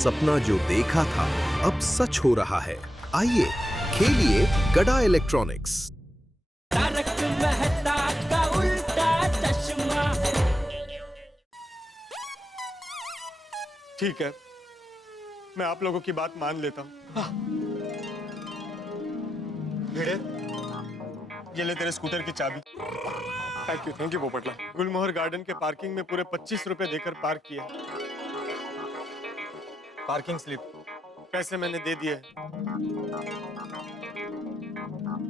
सपना जो देखा था अब सच हो रहा है। आइए खेलिए गड़ा इलेक्ट्रॉनिक्स। तारक मेहता का उल्टा चश्मा। ठीक है, मैं आप लोगों की बात मान लेता हूँ। भिड़े, ये ले तेरे स्कूटर की चाबी। Thank you Popatla. Gulmohar garden के पार्किंग में पूरे 25 रुपए देकर पार्क किया। पार्किंग स्लिप, पैसे मैंने दे दिए।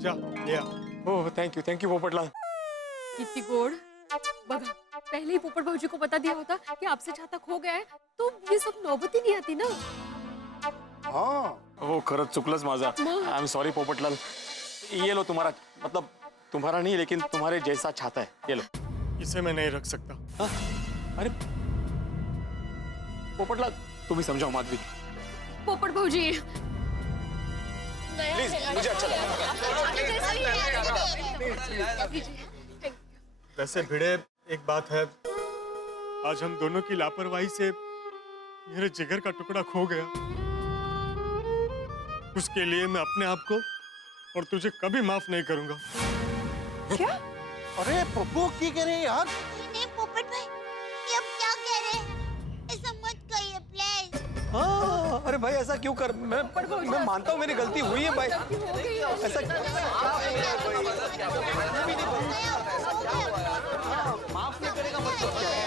जा ले आ। Oh thank you पोपटला। किती गोड बघा, पहले ही पोपट भाऊजी को बता दिया होता कि आपसे छाता खो गया है तो ये सब नौबत ही नहीं आती ना। हो खरंच चुकलंच माझा। I am sorry Popatlal. ये लो तुम्हारा, मतलब तुम्हारा नहीं लेकिन तुम्हारे जैसा छाता है, ये लो। इसे मैं नहीं रख सकता। हाँ? अरे पोपटलाल तुम ही समझाओ माधवी। पोपट भाऊजी प्लीज, मुझे अच्छा लगा। वैसे भिड़े, एक बात है, आज हम दोनों की लापरवाही से मेरे जिगर का टुकड़ा खो गया। उसके लिए मैं अपने आप को और तुझे कभी माफ नहीं करूंगा। क्या? अरे पप्पू की कह रहे हैं यार? नहीं पोपट भाई, ये अब क्या कह रहे हैं? ऐसा मत कहिए प्लीज। हाँ, अरे भाई ऐसा क्यों कर? मैं मानता हूँ मेरी गलती हुई है भाई। ऐसा माफ नहीं करेगा मतलब क्या है?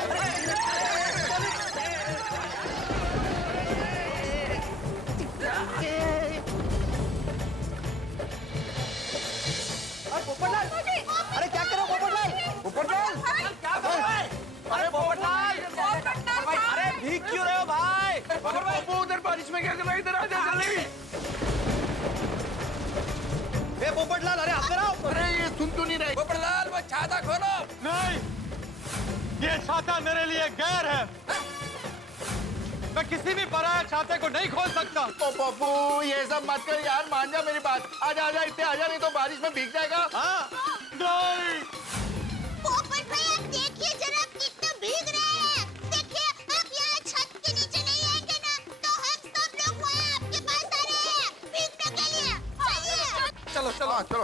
पोपटलाल, अरे क्या कर रहे हो पोपटलाल? पोपटलाल, अरे पोपटलाल, अरे भीग क्यों रहे हो भाई? पप्पू उधर बारिश में क्या कर रहा है? इधर आ जा जल्दी। ए पोपटलाल, अरे आप कराओ। अरे ये सुन तो नहीं रहे। पोपटलाल वो छाता खोलो। नहीं, ये छाता मेरे लिए गैर है। मैं किसी भी पराया छाते को नहीं खोल सकता। पप्पू ये सब मत कर यार, मान जा मेरी बात। आजा इतने आजा, नहीं तो बारिश में भीग जाएगा। हाँ नहीं। पोपट भाई आप देखिए जरा, आप कितना भीग रहे हैं। देखिए आप यहाँ छत के नीचे नहीं आएंगे ना तो हम सब लोग वहाँ आपके पास आ रहे हैं भीगने के लिए। चलिए चलो।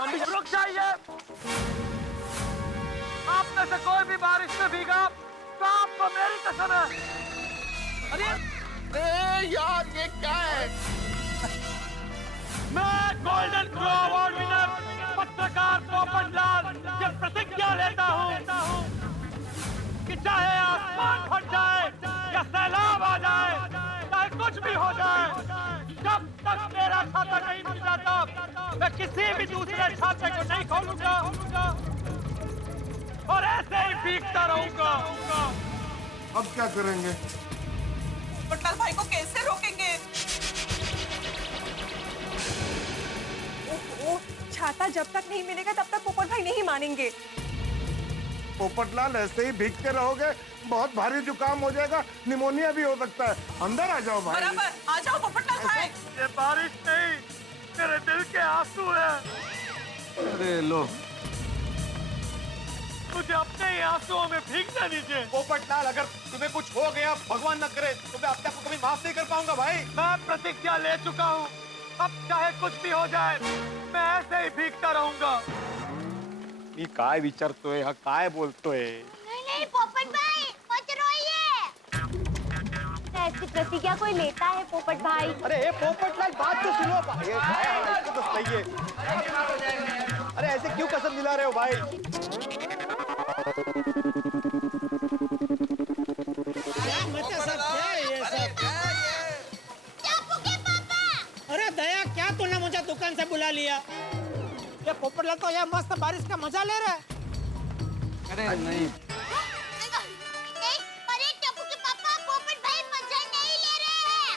हम भी रुक जाइए। आप में से कोई भी बारिश में भीगा तो आपको मेरी कसम है। अरे यार ये क्या है? मैं गोल्डन ग्लो अवार्ड विनर पत्रकार पोपटलाल ये प्रतिज्ञा लेता हूँ कि चाहे आसमान फट जाए या सैलाब आ जाए, चाहे कुछ भी हो जाए, जब तक मेरा छाता नहीं मिल जाता मैं किसी भी दूसरे छाते को नहीं खोलूंगा और ऐसे ही भीगता रहूंगा। अब क्या करेंगे? पोपटलाल भाई को कैसे रोकेंगे? ओह, छाता जब तक नहीं मिलेगा तब तक पोपट भाई नहीं मानेंगे। पोपटलाल ऐसे ही भीगते रहोगे, बहुत भारी जुकाम हो जाएगा, निमोनिया भी हो सकता है। अंदर आ जाओ भाई। बराबर, आ जाओ पोपटलाल भाई। ये बारिश नहीं, मेरे दिल के आंसू है। अरे लो, मुझे अपने ही आंसुओं में भीगने दीजिए। पोपटलाल अगर तुम्हें कुछ हो गया, भगवान न करे, तो मैं अपने आप को कभी माफ नहीं कर पाऊंगा भाई। मैं प्रतिज्ञा ले चुका हूँ, अब चाहे कुछ भी हो जाए मैं ऐसे ही भीगता रहूंगा। मी काय विचारतोय, हा काय बोलतोय? नहीं पोपट भाई मत रोइए। ऐसी प्रतिज्ञा कोई लेता है पोपट भाई? अरे ये पोपटलाल बात तो सुनो भाई। ये तो सही है। अरे ऐसे क्यों कसम दिला रहे हो भाई? अरे दया, क्या तूने मुझे दुकान से बुला लिया? ये पोपटलाल तो ये मस्त बारिश का मजा ले रहा है। अरे नहीं, अरे टप्पू के पापा पोपट भाई मजा नहीं ले रहे हैं।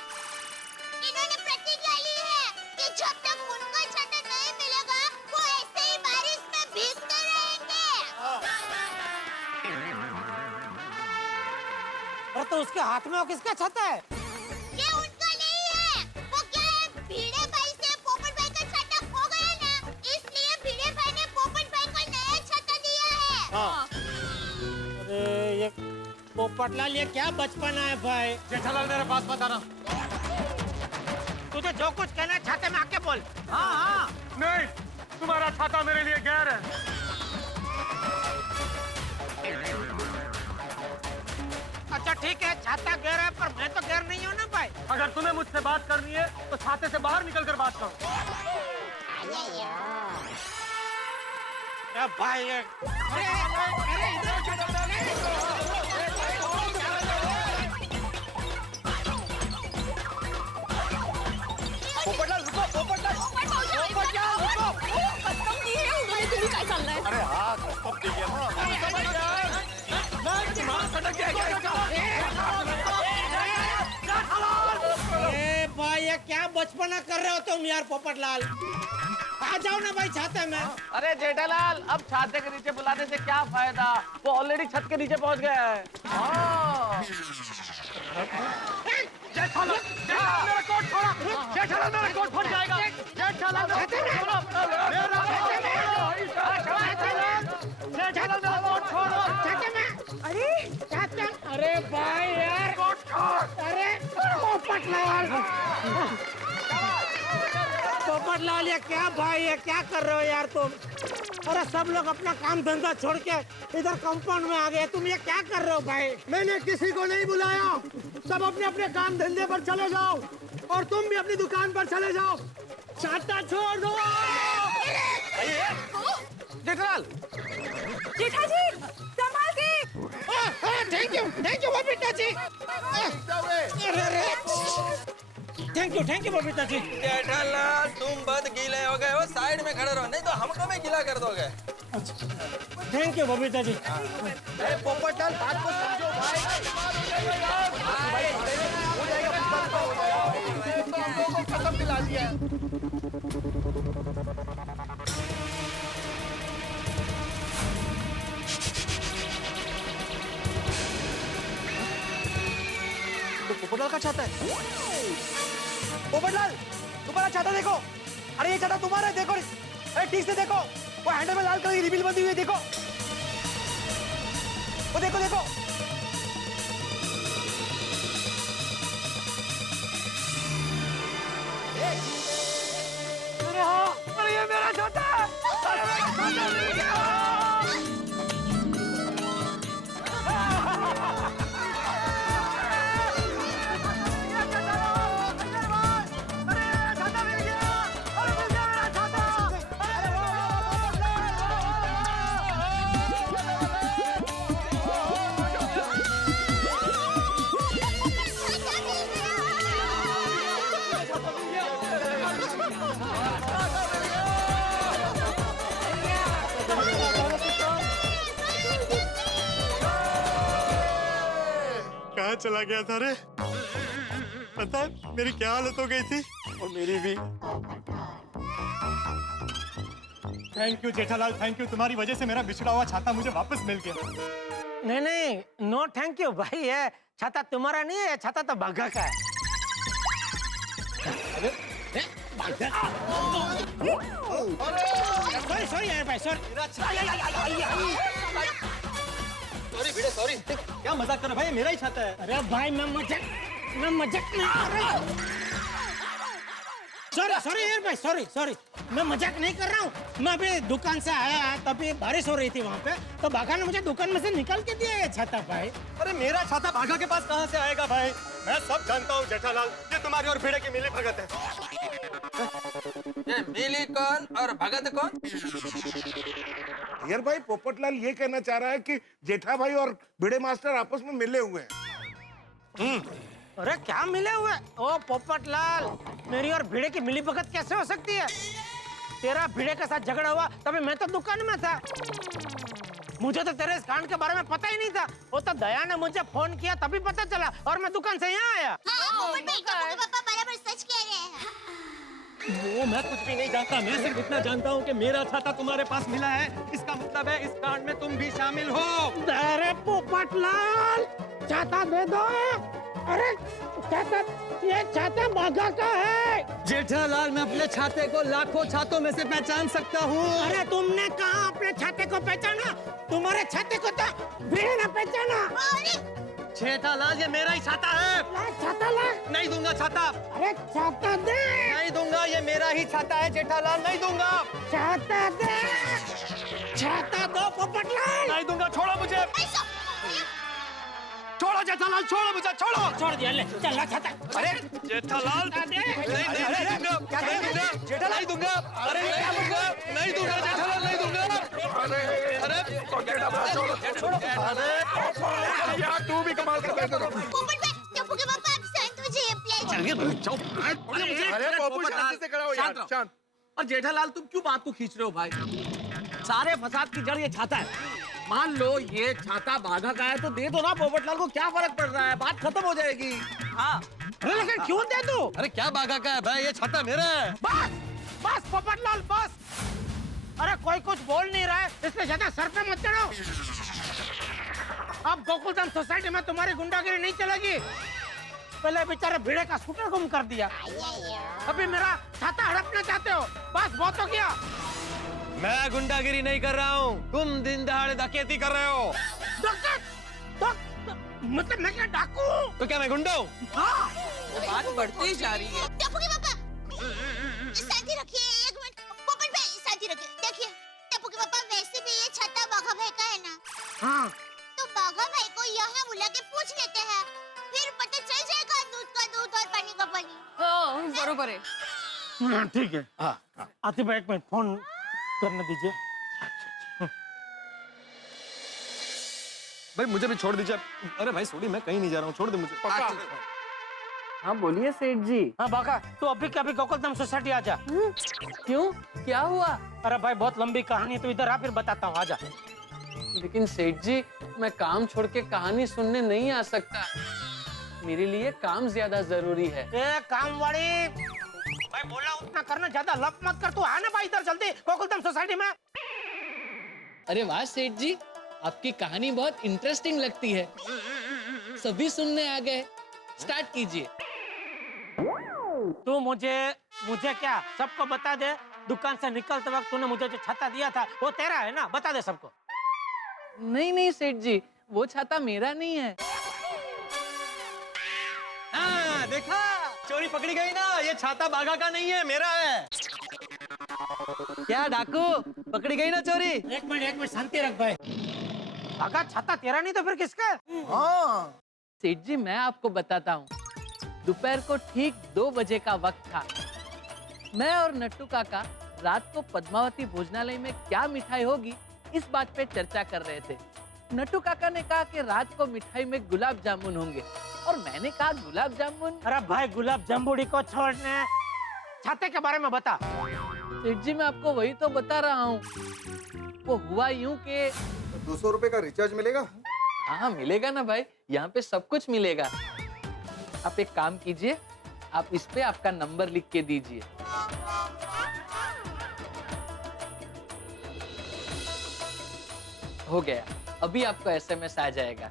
इन्होंने प्रतिज्ञा ली है कि जब तक उनको छाता नहीं मिलेगा वो ऐसे ही बारिश में भीगते रहेंगे। अरे तो उसके हाथ में वो किसका छाता है? ये उनका नहीं है। वो क्या है, भिड़े भाई से पोपट भाई का छाता खो गया ना, इसलिए भिड़े भाई ने पोपट भाई को नया छाता दिया है। अरे ये पोपटलाल ये क्या बचपना है भाई। जेठालाल मेरे पास मत आना। तुझे जो कुछ कहना है छाते में आके बोल। हाँ हाँ नहीं, तुम्हारा छाता मेरे लिए गैर है। अच्छा ठीक है, छाता गैर है पर मैं तो गैर नहीं हूँ ना भाई। अगर तुम्हें मुझसे बात करनी है तो छाते से बाहर निकल कर बात करो। भाई अरे पोपटलाल रुको, पोपटलाल रुको। अरे हाँ कस्टम ठीक है ए भाई ये क्या बचपना कर रहे हो तुम यार पोपटलाल। आ जाओ ना भाई छाते में। अरे जेठालाल, अब छाते के नीचे बुलाने से क्या फायदा, वो ऑलरेडी छत के नीचे पहुंच गया है। जेठालाल मेरा कोट छोड़ा। जेठालाल मेरा कोट फट जाएगा। जेठालाल मेरा कोट छोड़ो। अरे भाई यार अरे पोपटलाल पोपटलाल ये क्या भाई, ये क्या कर रहे हो यार तुम। अरे सब लोग अपना काम धंधा छोड़ के इधर कंपाउंड में आ गए, तुम ये क्या कर रहे हो भाई। मैंने किसी को नहीं बुलाया, सब अपने अपने काम धंधे पर चले जाओ और तुम भी अपनी दुकान पर चले जाओ। छाता छोड़ दो। जेठालाल जेठा जी संभाल के। Thank you Babita ji. Thank you Babita ji. Jethalal तुम बद गीले हो गए हो, साइड में खड़े रहो, नहीं तो हमको भी गीला कर दोगे। थैंक यू बबीता जी। अरे पोपटलाल बात को समझो भाई। हो जाएगा, खत्म दिला दिया। तो पोपटलाल का छाता है। पोपटलाल तुम्हारा छाता देखो। अरे ये छाता तुम्हारा है, देखो। अरे ठीक से देखो, वो हैंडल में लाल कलर की रिबील बंधी हुई है, देखो। वो देखो देखो। अरे हाँ, अरे ये मेरा छाता है। अरे मेरा छाता मिल गया। कहाँ चला गया था रे? पता है मेरी क्या हालत हो गई थी? और मेरी भी। Thank you Jethalal, thank you. तुम्हारी वजह से मेरा बिछड़ा हुआ छाता मुझे वापस मिल गया। नहीं नो थैंक यू भाई, ये छाता तुम्हारा नहीं है, छाता तो बाघा का है। सॉरी यार भाई, सॉरी। क्या मजाक कर रहे भाई, मेरा ही छाता है। अरे भाई मैं मजाक नहीं कर रहा हूँ। सॉरी यार भाई, सॉरी मैं मजाक नहीं कर रहा हूँ। मैं अभी दुकान से आया तभी बारिश हो रही थी वहाँ पे, तो बाघा ने मुझे दुकान में से निकाल के दिया ये छाता भाई। अरे मेरा छाता भागा के पास कहाँ से आएगा भाई? मैं सब जानता हूँ जेठालाल, ये तुम्हारी और भिड़े की मिली भगत है। ये मिली कौन और भगत कौन? यार भाई पोपटलाल ये कहना चाह रहा है कि जेठा भाई और भिड़े मास्टर आपस में मिले हुए हैं। अरे क्या मिले हुए? ओ पोपटलाल, मेरी और भिड़े की मिली भगत कैसे हो सकती है? तेरा भिड़े के साथ झगड़ा हुआ तभी मैं तो दुकान में था, मुझे तो तेरे इस कांड के बारे में पता ही नहीं था। वो तो दया ने मुझे फोन किया तभी पता चला और मैं दुकान से यहाँ आया। पोपट भाई का पापा बराबर सच कह रहे हैं। वो मैं कुछ भी नहीं जानता, मैं सिर्फ इतना जानता हूँ कि मेरा छाता तुम्हारे पास मिला है, इसका मतलब है इस कांड में तुम भी शामिल हो। अरे पोपटलाल छाता दे दो। अरे छाता, ये छाता बाघा का है। जेठालाल मैं अपने छाते को लाखों छातों में से पहचान सकता हूँ। अरे तुमने कहा अपने छाते को पहचाना? तुम्हारे छाते को तो भिड़े ने पहचाना। अरे जेठालाल ये मेरा ही छाता है। छाता ला। नहीं दूंगा छाता। अरे छाता दे। नहीं दूंगा, ये मेरा ही छाता है जेठालाल, नहीं दूंगा। छाता दे। छाता दो पोपटलाल। नहीं दूंगा, छोड़ो मुझे। छोड़ो जेठालाल, छोड़ो मुझे, छोड़ो। छोड़ दिया ले, चल ला छाता। अरे जेठालाल, नहीं दूंगा, जेठालाल नहीं दूंगा, अरे नहीं दूंगा, नहीं दूंगा जेठालाल, नहीं दूंगा। अरे यार तू भी कमाल कर रहा है। पोपट भाई टप्पू के पापा आप शांत हो जाइए प्लीज। अरे पप्पू शांति से खड़ा हो यार, शांत। और जेठालाल तुम क्यों बात को खींच रहे हो भाई? सारे फसाद की जड़ ये छाता है। मान लो ये छाता बाघा का है तो दे दो ना पोपटलाल को, क्या फर्क पड़ रहा है, बात खत्म हो जाएगी। हाँ अरे लेकिन क्यों दे तू? अरे क्या बाघा का है भाई, ये छाता मेरा है। बस बस पोपटलाल बस। अरे कोई कुछ बोल नहीं रहा है, इसलिए ज्यादा सर पे मत चढ़ो। अब गोकुलधाम सोसाइटी में तुम्हारी गुंडागिरी नहीं चलेगी। पहले बेचारे भिड़े का स्कूटर गुम कर दिया, अभी मेरा छाता हड़पना चाहते हो। बस बहुत हो गया। मैं गुंडागिरी नहीं कर रहा हूँ, तुम दिन दहाड़े डकैती कर रहे हो। मतलब मैं क्या डाकू? तो क्या मैं गुंडा हूँ? हाँ। बात बढ़ती जा रही है। टप्पू के पापा शांति रखिए, एक मिनट। पोपट भाई शांति रखिए। देखिए टप्पू के पापा, वैसे भी ये छाता बाघा भाई का है ना। हाँ। तो बाघा भाई को यहाँ बुला के पूछ लेते हैं, फिर पता चल जाएगा दूध का दूध और पानी का पानी। हाँ, बरोबर है। ठीक है। आतिफ भाई एक मिनट फोन करने दीजिए। भाई मुझे भी छोड़ दीजिए। अरे भाई सॉरी, मैं कहीं नहीं जा रहा हूँ, छोड़ दे मुझे। हाँ बोलिए सेठ जी। हाँ बाघा, तू अभी के अभी गोकुलधाम सोसाइटी आ जा। क्यों, क्या हुआ? अरे भाई बहुत लंबी कहानी है, तो इधर आ फिर बताता हूँ, आजा। लेकिन सेठ जी, मैं काम छोड़ के कहानी सुनने नहीं आ सकता। मेरे लिए काम ज्यादा जरूरी है। ए काम वाली, भाई बोला उतना करना, ज्यादा लप मत कर। तू आ ना भाई इधर जल्दी गोकुलधाम सोसाइटी में। अरे वाह सेठ जी, आपकी कहानी बहुत इंटरेस्टिंग लगती है। सभी सुनने आ गए, स्टार्ट कीजिए। तू मुझे क्या सबको बता दे, दुकान से निकलते वक्त तूने मुझे जो छाता दिया था वो तेरा है ना, बता दे सबको। नहीं सेठ जी, वो छाता मेरा नहीं है। हाँ देखा, चोरी पकड़ी गई ना, ये छाता बाघा का नहीं है, मेरा है। क्या डाकू, पकड़ी गई ना चोरी? एक मिनट शांति रख भाई। बाघा छाता तेरा नहीं तो फिर किसका? हाँ सेठ जी, मैं आपको बताता हूँ। दोपहर को ठीक 2 बजे का वक्त था। मैं और नट्टू काका रात को पद्मावती भोजनालय में क्या मिठाई होगी इस बात पे चर्चा कर रहे थे। नट्टू काका ने कहा कि रात को मिठाई में गुलाब जामुन होंगे और मैंने कहा गुलाब जामुन। अरे भाई गुलाब जामुन को छोड़ने, छाते के बारे में बता। सेठ जी मैं आपको वही तो बता रहा हूँ। वो हुआ यूं कि 200 रुपए का रिचार्ज मिलेगा? हाँ मिलेगा ना भाई, यहाँ पे सब कुछ मिलेगा। आप एक काम कीजिए, आप इस पे आपका नंबर लिख के दीजिए। हो गया, अभी आपको एसएमएस आ जाएगा।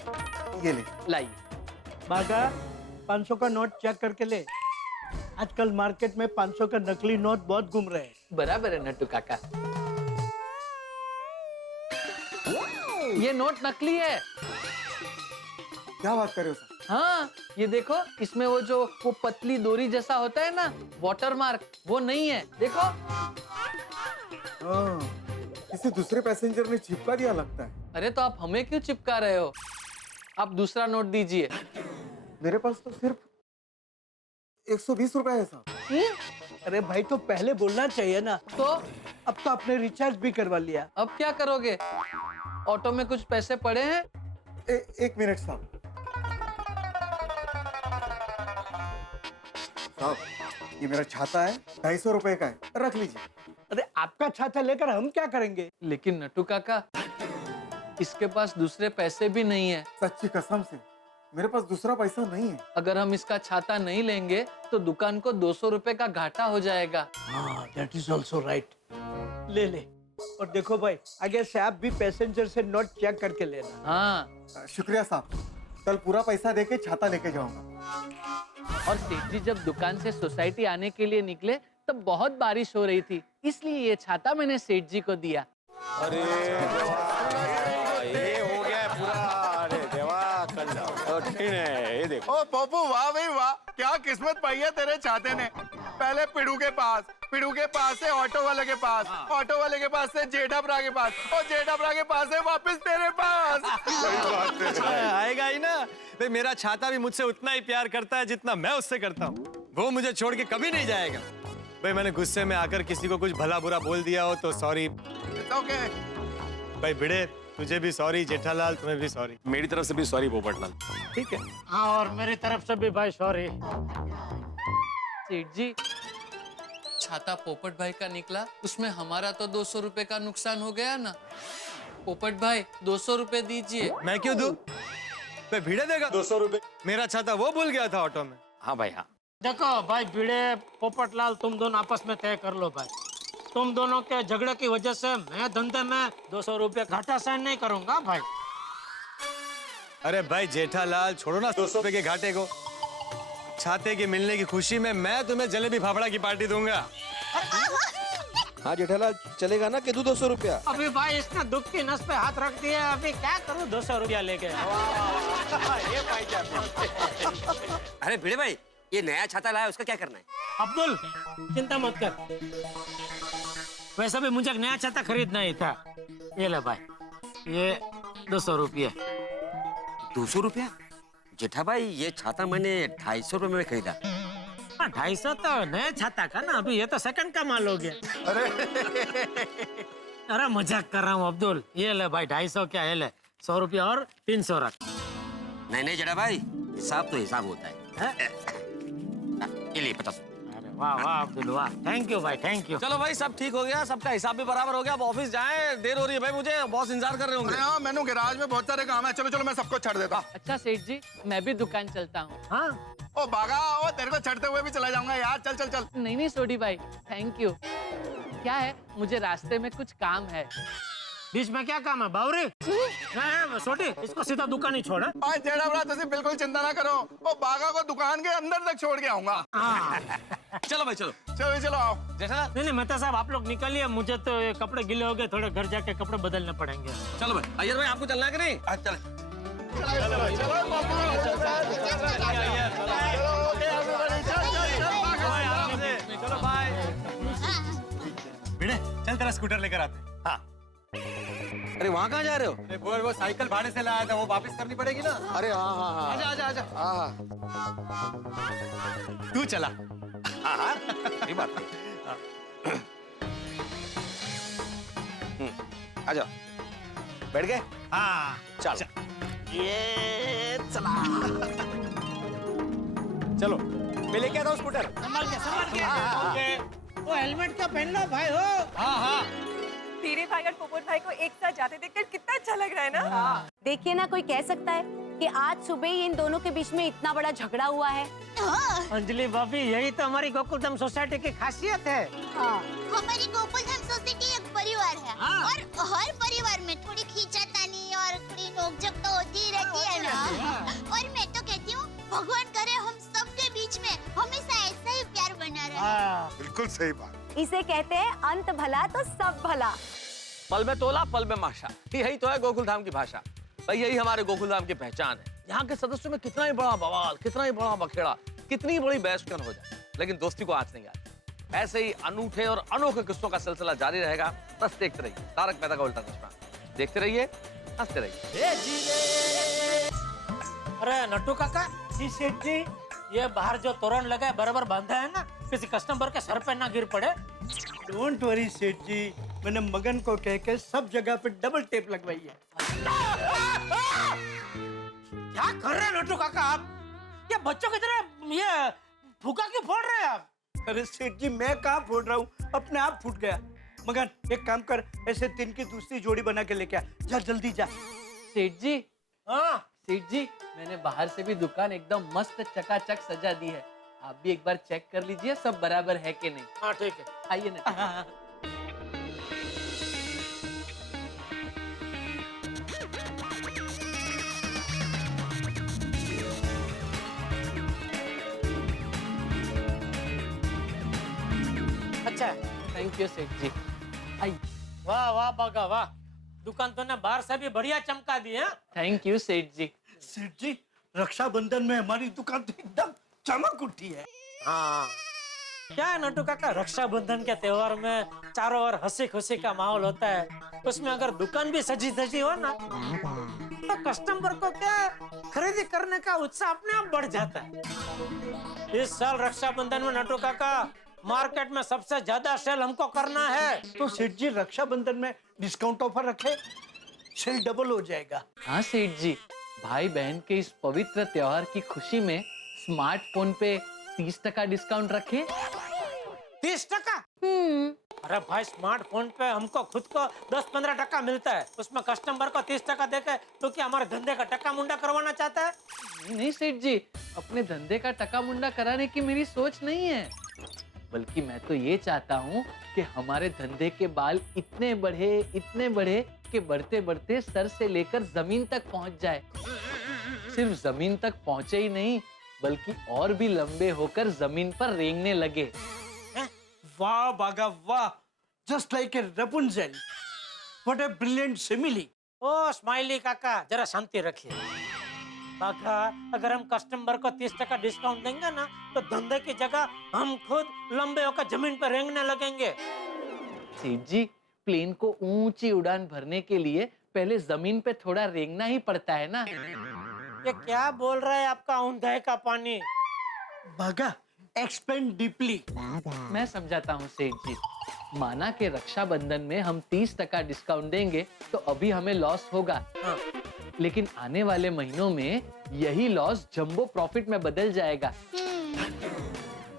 ये ले। लाइए। बाघा 500 का नोट चेक करके ले। आजकल मार्केट में 500 का नकली नोट बहुत घूम रहे हैं। बराबर है नट्टू काका, ये नोट नकली है। क्या बात कर रहे हो सर? हाँ ये देखो, इसमें वो पतली डोरी जैसा होता है ना, वाटर मार्क, वो नहीं है। देखो। हाँ, किसी दूसरे पैसेंजर ने चिपका दिया लगता है। अरे तो आप हमें क्यों चिपका रहे हो? आप दूसरा नोट दीजिए। मेरे पास तो सिर्फ 120 रुपए है साहब। अरे भाई तो पहले बोलना चाहिए ना। तो अब तो आपने रिचार्ज भी करवा लिया। अब क्या करोगे? ऑटो में कुछ पैसे पड़े हैं? एक मिनट साहब। साहब ये मेरा छाता है, 250 रुपए का है, रख लीजिए। अरे आपका छाता लेकर हम क्या करेंगे? लेकिन नट्टू काका, इसके पास दूसरे पैसे भी नहीं है। सच्ची कसम से मेरे पास दूसरा पैसा नहीं है। अगर हम इसका छाता नहीं लेंगे तो दुकान को 200 रुपए का घाटा हो जाएगा। हाँ, that is also right। ले ले। और देखो भाई, आगे से आप भी पैसेंजर से नोट चेक करके लेना। हाँ शुक्रिया साहब, कल पूरा पैसा देके छाता लेके जाऊंगा। और सेठ जी जब दुकान से सोसाइटी आने के लिए निकले तब बहुत बारिश हो रही थी, इसलिए ये छाता मैंने सेठ जी को दिया। अरे ये हो गया पूरा। अरे देवा, कल पोपू वाह भाई वाह, क्या किस्मत पाई है तेरे छाते ने। पहले पिड़ू के पास से ऑटो वाले के पास, ऑटो वाले के पास से जेठापरा के पास, और जेठापरा के पास से वापस तेरे पास। सही बात है। आएगा ही ना भाई, मेरा छाता भी मुझसे उतना ही प्यार करता है जितना मैं उससे करता हूँ। वो मुझे छोड़ के कभी नहीं जाएगा। भाई मैंने गुस्से में आकर किसी को कुछ भला बुरा बोल दिया हो तो सॉरी। ओके भाई भिड़े, तुझे भी सॉरी, जेठालाल तुम्हें भी सॉरी। मेरी तरफ से भी सॉरी पोपटलाल। ठीक है। हाँ, और मेरी तरफ से भी भाई सॉरी। सेठ जी, छाता पोपट भाई का निकला, उसमें हमारा तो 200 रुपए का नुकसान हो गया ना। पोपट भाई 200 रुपए दीजिए। मैं क्यों दूं? भाई भिड़े देगा 200 रुपए। मेरा छाता वो भूल गया था ऑटो में। हाँ भाई हाँ। देखो भाई भिड़े पोपटलाल, तुम दोनों आपस में तय कर लो भाई। तुम दोनों के झगड़े की वजह से मैं धंधे में 200 रुपए घाटा सहन नहीं करूंगा भाई। अरे भाई जेठालाल, छोड़ो ना 200 रुपए के घाटे को। छाते के मिलने की खुशी में मैं तुम्हें जलेबी फाफड़ा की पार्टी दूंगा। हाँ जेठालाल, चलेगा ना कि 200 रुपया? अभी भाई इसने दुख की नस पे हाथ रख दिया, अभी क्या करूं 200 रुपया लेके। अरे भिड़े भाई, ये नया छाता लाया, उसका क्या करना है? अब्दुल चिंता मत कर, वैसे भी मुझे नया छाता खरीदना ही था। ये ले भाई, ये 200 रुपये। 200 रुपया? जेठा भाई, ये छाता मैंने 250 रुपए में खरीदा। 250 तो नया छाता का ना, अभी ये तो सेकंड का माल हो गया। अरे मजाक कर रहा हूँ अब्दुल। ये ले भाई 250 क्या, ये ले 100 रुपया और 300 रख। नहीं नहीं जेठा भाई, हिसाब तो हिसाब होता है। ये ले 50। अरे वाह वाह अब्दुल वाह, थैंक यू भाई, थैंक यू। चलो भाई, सब ठीक हो गया, सबका हिसाब भी बराबर हो गया। अब ऑफिस जाएं, देर हो रही है भाई, मुझे बॉस इंतजार कर रहे होंगे। हाँ, मैंने गैराज में बहुत सारे काम है। चलो चलो, मैं सबको छड़ देता हूँ। अच्छा सेठ जी, मैं भी दुकान चलता हूँ। हाँ, ओ बागा, ओ तेरे को छड़ते हुए भी चला जाऊंगा यार। चल चल चल। नहीं नहीं सोडी भाई, थैंक यू। क्या है, मुझे रास्ते में कुछ काम है। बीच में क्या काम है बावरी? नहीं छोटी, इसको सीधा दुकान ही छोड़। हाँ जेठापरा, तुम बिल्कुल चिंता ना करो, ओ बागा को दुकान के अंदर तक छोड़ के आऊंगा। चलो भाई चलो। चलो चलो आओ। जेठालाल, नहीं नहीं मेहता साहब, आप लोग निकलिए, मुझे तो ये कपड़े गीले हो गए, थोड़े घर जाके कपड़े बदलने पड़ेंगे। चलो भाई। अय्यर भाई, आपको चलना है कि नहीं? चल चलो बाय। भिड़े, चल तेरा स्कूटर लेकर आते हैं। हाँ। अरे वहाँ कहाँ जा रहे हो? अरे वो साइकिल भाड़े से लाया था, वो वापस करनी पड़ेगी ना। अरे हाँ हाँ हाँ, आजा आजा आजा। हाँ तू चला। हाँ हाँ, सही बात है। आजा, बैठ गए? हाँ चल। ये चला। चलो, मैं लेके आता हूँ स्कूटर। संभाल के। वो हेलमेट क्या पहन लो भाई हो। हाँ हाँ। भिड़े भाई और पोपट भाई को एक साथ जाते देखकर कितना अच्छा लग रहा है ना। देखिए ना, कोई कह सकता है कि आज सुबह ही इन दोनों के बीच में इतना बड़ा झगड़ा हुआ है। अंजलि भाभी, यही तो हमारी गोकुलधाम सोसाइटी की खासियत है। हमारी गोकुलधाम सोसाइटी एक परिवार है, और हर परिवार में थोड़ी खींचातानी और थोड़ी नोकझोंक तो होती ही रहती है ना। और मैं तो कहती हूँ, भगवान करे हम सबके बीच में हमेशा ऐसा ही प्यार बना रहे। बिल्कुल सही बात। इसे कहते हैं अंत भला तो सब भला। पल में तोला, पल में माशा, यही तो है गोकुलधाम की भाषा। भाई यही हमारे गोकुलधाम की पहचान है। यहाँ के सदस्यों में कितना ही बड़ा बवाल, कितना ही बड़ा बखेड़ा, कितनी बड़ी बहस हो जाए, लेकिन दोस्ती को आंच नहीं आती। ऐसे ही अनूठे और अनोखे किस्सों का सिलसिला जारी रहेगा। बस देखते रहिए तारक मेहता का उल्टा चश्मा। देखते रहिए, हंसते रहिए। अरे नट्टू काका जी, सेठ जी, ये बाहर जो तोरण लगा है बराबर बांधा है ना, किसी कस्टमर के सर पे ना गिर पड़े। डोंट वरी सेठ जी, मैंने मगन को कह के सब जगह पे डबल टेप लगवाई है। क्या कर रहे हैं नट्टू काका आप? ये बच्चों की तरह ये फूका क्यों फोड़ रहे हैं आप? अरे सेठ जी, मैं कहाँ फोड़ रहा हूँ, अपने आप फूट गया। मगन एक काम कर, ऐसे 3 की दूसरी जोड़ी बना के लेके आ, जा जल्दी जा। सेठ जी, हाँ सेठ जी, मैंने बाहर से भी दुकान एकदम मस्त चकाचक सजा दी है। आप भी एक बार चेक कर लीजिए सब बराबर है कि नहीं। हाँ ठीक है, आइए ना। अच्छा, थैंक यू सेठ जी। आइए। वाह वाह बागा वाह, दुकान तो ने बाहर से भी बढ़िया चमका दी है। थैंक यू सेठ जी। सेठ जी, रक्षाबंधन में हमारी दुकान तो एकदम चमक उठी है। हाँ क्या है नट्टू काका, रक्षाबंधन के त्योहार में चारों ओर हंसी खुशी का माहौल होता है। उसमें अगर दुकान भी सजी धजी हो ना तो कस्टमर को क्या खरीदी करने का उत्साह अपने आप बढ़ जाता है। इस साल रक्षाबंधन में नट्टू काका मार्केट में सबसे ज्यादा सेल हमको करना है। तो सेठ जी रक्षाबंधन में डिस्काउंट ऑफर रखे, सेल डबल हो जाएगा। हाँ सेठ जी, भाई बहन के इस पवित्र त्योहार की खुशी में स्मार्टफोन पे 30% डिस्काउंट रखे। 30%? अरे भाई स्मार्टफोन पे हमको खुद को 10-15% मिलता है, उसमें कस्टमर को 30% देके तो क्या हमारे धंधे का टक्का मुंडा करवाना चाहता है? नहीं सेठ जी, अपने धंधे का टका मुंडा कराने की मेरी सोच नहीं है, बल्कि मैं तो ये चाहता हूँ कि हमारे धंधे के बाल इतने बढ़े कि बढ़ते बढ़ते सर से लेकर जमीन तक पहुँच जाए। सिर्फ जमीन तक पहुँचे ही नहीं, बल्कि और भी लंबे होकर जमीन पर रेंगने लगे। वाह बागा वाह, just like a Rapunzel, what a brilliant simile. ओ स्माइली काका जरा शांति रखिए। काका अगर हम कस्टमर को 30% डिस्काउंट देंगे ना तो धंधे की जगह हम खुद लंबे होकर जमीन पर रेंगने लगेंगे। सेठ जी, प्लेन को ऊंची उड़ान भरने के लिए पहले जमीन पे थोड़ा रेंगना ही पड़ता है ना। ये क्या बोल रहा है आपका औंधे का पानी? बागा एक्सपेंड डीपली। मैं समझाता हूँ सेठ जी, माना कि रक्षाबंधन में हम 30% डिस्काउंट देंगे तो अभी हमें लॉस होगा। हाँ। लेकिन आने वाले महीनों में यही लॉस जंबो प्रॉफिट में बदल जाएगा।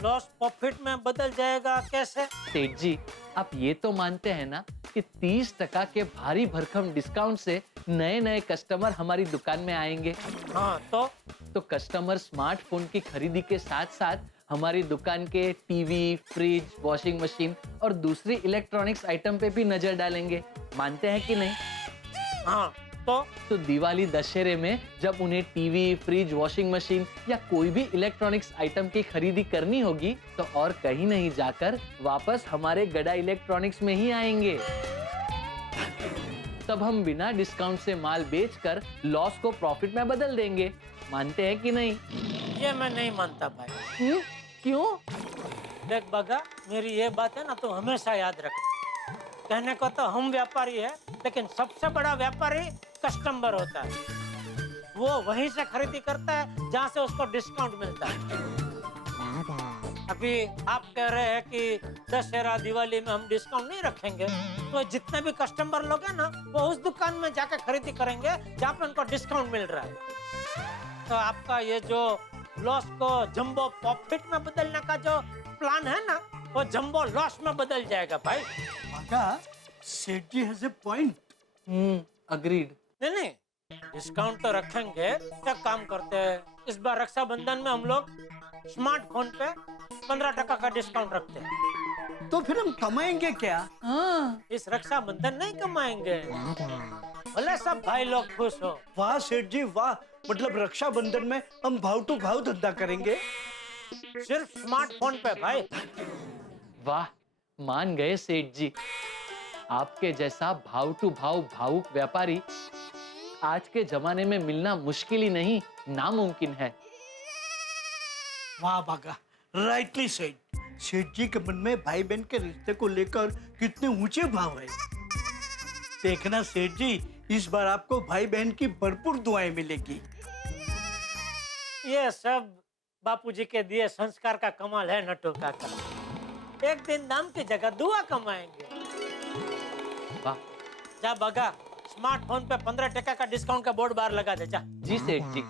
लॉस प्रॉफिट में बदल जाएगा कैसे? सेठ जी, आप ये तो मानते हैं ना कि 30% के भारी भरकम डिस्काउंट से नए नए कस्टमर हमारी दुकान में आएंगे। हाँ तो कस्टमर स्मार्टफोन की खरीदी के साथ साथ हमारी दुकान के टीवी, फ्रिज, वॉशिंग मशीन और दूसरी इलेक्ट्रॉनिक्स आइटम पे भी नजर डालेंगे। मानते हैं कि नहीं? हाँ तो दिवाली दशहरे में जब उन्हें टीवी, फ्रिज, वॉशिंग मशीन या कोई भी इलेक्ट्रॉनिक्स आइटम की खरीदी करनी होगी तो और कहीं नहीं जाकर वापस हमारे गड़ा इलेक्ट्रॉनिक्स में ही आएंगे। तब हम बिना डिस्काउंट से माल बेचकर लॉस को प्रॉफिट में बदल देंगे। मानते हैं कि नहीं? ये मैं नहीं मानता भाई। क्यों? देख बगा, मेरी ये बात है ना तो हमेशा याद रख। कहने को तो हम व्यापारी है, लेकिन सबसे बड़ा व्यापारी कस्टमर होता है। वो वहीं से खरीदी करता है जहाँ से उसको डिस्काउंट मिलता है। अभी आप कह रहे हैं कि दशहरा दिवाली में हम डिस्काउंट नहीं रखेंगे, तो जितने भी कस्टमर लोग हैं ना वो उस दुकान में जाकर खरीदी करेंगे जहाँ पे उनको डिस्काउंट मिल रहा है। तो आपका ये जो लॉस को जंबो प्रॉफिट में बदलने का जो प्लान है ना वो जंबो लॉस में बदल जाएगा भाई। बागा सेठ जी हैज ए पॉइंट। अग्रीड। नहीं, डिस्काउंट तो रखेंगे। क्या काम करते हैं, इस बार रक्षाबंधन में हम लोग स्मार्टफोन पे 15% का डिस्काउंट रखते हैं। तो फिर हम कमाएंगे क्या? इस रक्षाबंधन नहीं कमाएंगे, भले सब भाई लोग खुश हो। वाह सेठ जी वाह, मतलब रक्षाबंधन में हम भाव टू भाव धंधा करेंगे, सिर्फ स्मार्टफोन पे भाई। वाह, मान गए सेठ जी। आपके जैसा भाव टू भाव भावुक व्यापारी आज के जमाने में मिलना मुश्किल ही नहीं, नामुमकिन है। वाह बागा, राइटली सेठ। सेठ जी के मन में भाई बहन के रिश्ते को लेकर कितने ऊंचे भाव है। देखना सेठ जी, इस बार आपको भाई बहन की भरपूर दुआएं मिलेगी। ये सब बापूजी के दिए संस्कार का कमाल है नट्टू काका। एक दिन नाम की जगह दुआ कमाएंगे। वाह। जा बगा, स्मार्टफोन पे 15% का डिस्काउंट का बोर्ड बाहर लगा दे। जा। जी सेठ जी।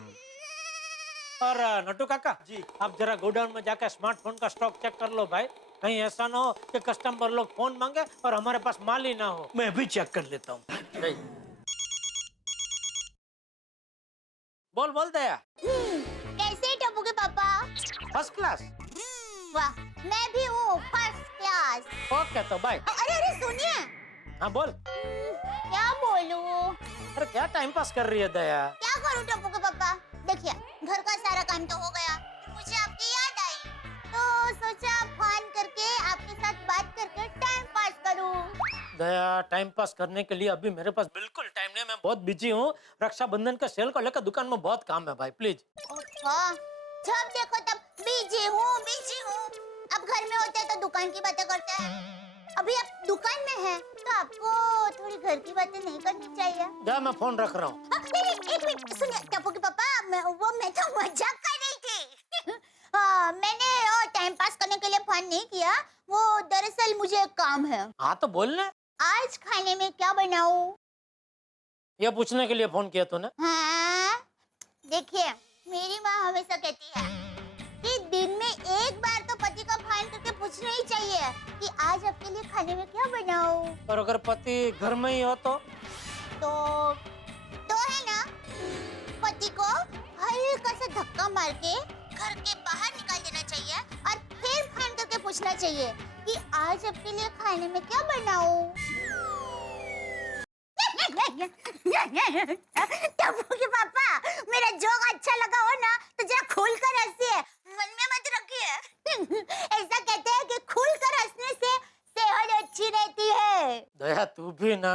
और नट्टू काका जी, आप जरा गोडाउन में जाकर स्मार्टफोन का स्टॉक चेक कर लो भाई। कहीं ऐसा ना हो कि कस्टमर लोग फोन मांगे और हमारे पास माल ही ना हो। मैं भी चेक कर लेता हूँ। बोल दया। कैसे टप्पू के पापा? First class. वाह, मैं भी हूँ फर्स्ट क्लास। ओके तो बाय। अरे सुनिए। हाँ बोल। क्या बोलूं? अरे क्या टाइम पास कर रही है दया? क्या करूं टप्पू के पापा? देखिए घर का सारा काम तो हो गया, मुझे आपकी याद आई तो सोचा फोन करके आपके साथ बात करके टाइम पास करूं। दया, टाइम पास करने के लिए अभी मेरे पास बिल्कुल टाइम नहीं। मैं बहुत बिजी हूँ, रक्षाबंधन का सेल को लेकर दुकान में बहुत काम है भाई, प्लीज। हाँ, जब देखो तब बिजी हूँ। अब घर में होते हैं तो दुकान की बातें करते हैं। अभी आप दुकान में हैं, तो आपको थोड़ी घर की बातें नहीं करनी चाहिए। जा, मैं फोन रख रहा हूँ। एक मिनट सुनिए टप्पू के पापा, मैं तो मजाक कर रही थी। मैंने टाइम पास करने के लिए फोन नहीं किया, वो दरअसल मुझे एक काम है। हाँ तो बोलना। आज खाने में क्या बनाऊं? ये पूछने के लिए फोन किया तूने? हाँ, देखिए मेरी माँ हमेशा कहती है कि दिन में एक बार तो पति का फोन करके पूछना ही चाहिए कि आज आपके लिए खाने में क्या बनाऊं। और अगर पति घर में ही हो तो है ना, पति को हल्का सा धक्का मार के घर के बाहर निकाल देना चाहिए और फिर फोन करके पूछना चाहिए कि आज आपके लिए खाने में क्या बनाऊं। टप्पू के पापा, मेरा जोक अच्छा लगा हो ना तो जरा खुल कर हंसिए, मन में मत रखिए। ऐसा कहते हैं कि खुल कर हंसने से सेहत अच्छी रहती है। दया तू भी ना।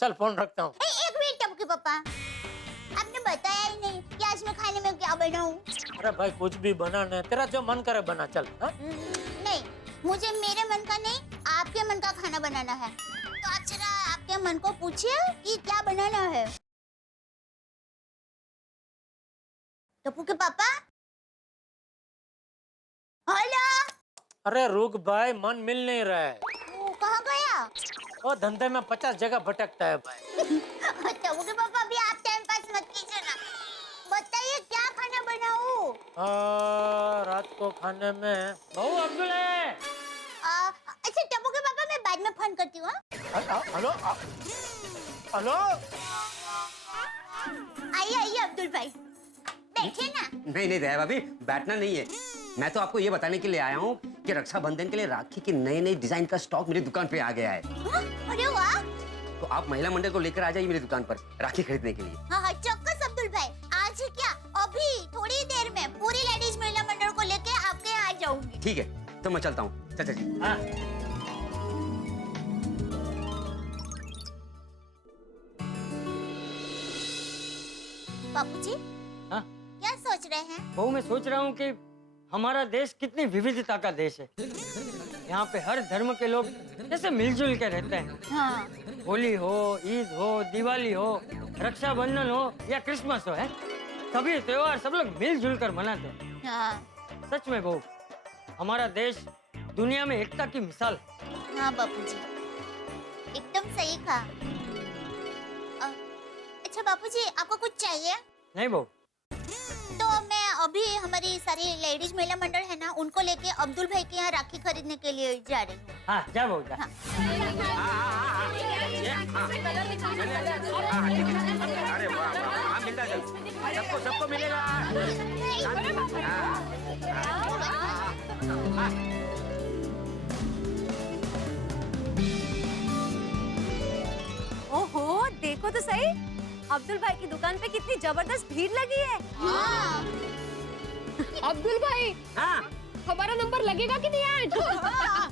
चल फोन रखता हूँ। एक मिनट टप्पू के पापा, आपने बताया ही नहीं कि आज मैं खाने में क्या बनाऊं। अरे भाई कुछ भी बनाना है, तेरा जो मन करे बना। चल। नहीं, मुझे मेरे मन का नहीं, आपके मन का खाना बनाना है। तो आप जरा आपके मन को पूछिए कि क्या बनाना है। टप्पू के पापा, हेलो। अरे रुक भाई, मन मिल नहीं रहा है। वो कहाँ गया? वो धंधे में 50 जगह भटकता है भाई। टप्पू के पापा, अभी आप टाइम पास मत कीजिए ना, बताइए क्या खाना बनाऊं? रात को खाने में बहू अब्दुल है। अच्छा टप्पू के पापा, मैं बाद में फोन करती हूँ। हेलो हेलो, आइए अब्दुल भाई, बैठिए ना। नहीं दया भाभी, बैठना नहीं है। मैं तो आपको ये बताने के लिए आया हूँ कि रक्षाबंधन के लिए राखी के नए डिजाइन का स्टॉक मेरी दुकान पे आ गया है। अरे वाह! तो आप महिला मंडल को लेकर आ जाइए मेरी दुकान पर राखी खरीदने के लिए। हाँ चौक्कस अब्दुल भाई, आज ही क्या, अभी थोड़ी देर में पूरी लेडीज महिला मंडल को लेके आपके यहाँ आ जाऊंगी। ठीक है, तो मैं चलता हूँ चाचा जी। हाँ। बापूजी, हाँ? क्या सोच रहे हैं? बहू, मैं सोच रहा हूँ कि हमारा देश कितनी विविधता का देश है। यहाँ पे हर धर्म के लोग जैसे मिलजुल के रहते हैं। हाँ। होली हो, ईद हो, दिवाली हो, रक्षाबंधन हो या क्रिसमस हो, है सभी त्योहार सब लोग मिलजुल कर मनाते हैं। हाँ। सच में बहू, हमारा देश दुनिया में एकता की मिसाल है। हाँ बापूजी, एकदम सही कहा। अच्छा बापूजी, आपको कुछ चाहिए? नहीं बहू। तो मैं अभी हमारी सारी लेडीज महिला मंडल है ना, उनको लेके अब्दुल भाई के यहाँ राखी खरीदने के लिए जा रही हूँ। हाँ जा बहू जा। अरे वाह, मिलता है, सबको मिलेगा। ओहो, देखो तो सही, अब्दुल भाई की दुकान पे कितनी जबरदस्त भीड़ लगी है। हाँ। अब्दुल भाई, हाँ? हमारा नंबर लगेगा कि नहीं आज?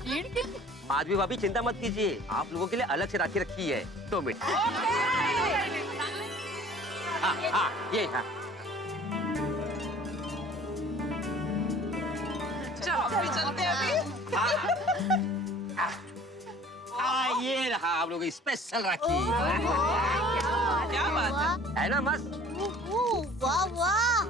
भीड़ की। माधवी भाभी चिंता मत कीजिए, आप लोगों के लिए अलग से राखी रखी है। 2 मिनट। ये हाँ। चलते अभी। ये रहा आप लोगों की स्पेशल राखी। क्या बात है ना मस्त? वाह वाह।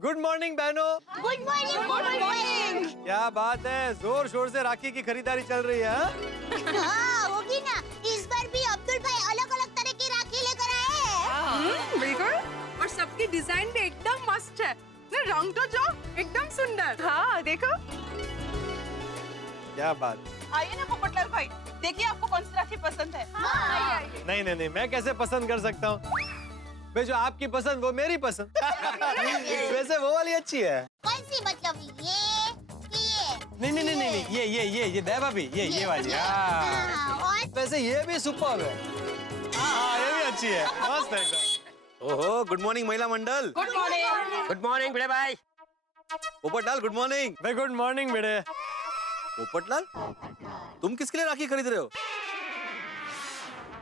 गुड मॉर्निंग बहनों। Good morning, good morning. क्या बात है, जोर शोर से राखी की खरीदारी चल रही है। हाँ होगी ना, इस बार भी अब्दुल भाई अलग अलग तरह की राखी लेकर आए हैं। बिल्कुल, और सबकी डिजाइन भी एकदम मस्त है ना, रंग तो जो एकदम सुंदर। हाँ देखो। क्या बात। आइए ना पोपटलाल भाई, देखिए आपको कौन सी राखी पसंद है। हाँ। नहीं, मैं कैसे पसंद कर सकता हूँ? भाई जो आपकी पसंद वो मेरी पसंद। वैसे वो वाली अच्छी है। कौन सी, मतलब ये नहीं, ये दया भाभी, ये वाली। और वैसे ये भी सुपर्ब है। हाँ, ये भी अच्छी है, मस्त है एकदम। ओहो, गुड मॉर्निंग महिला मंडल। Good morning. गुड मॉर्निंग बड़े भाई। Popatlal good morning. भाई गुड मॉर्निंग बेटे। पोपटलाल, तुम किसके लिए राखी खरीद रहे हो?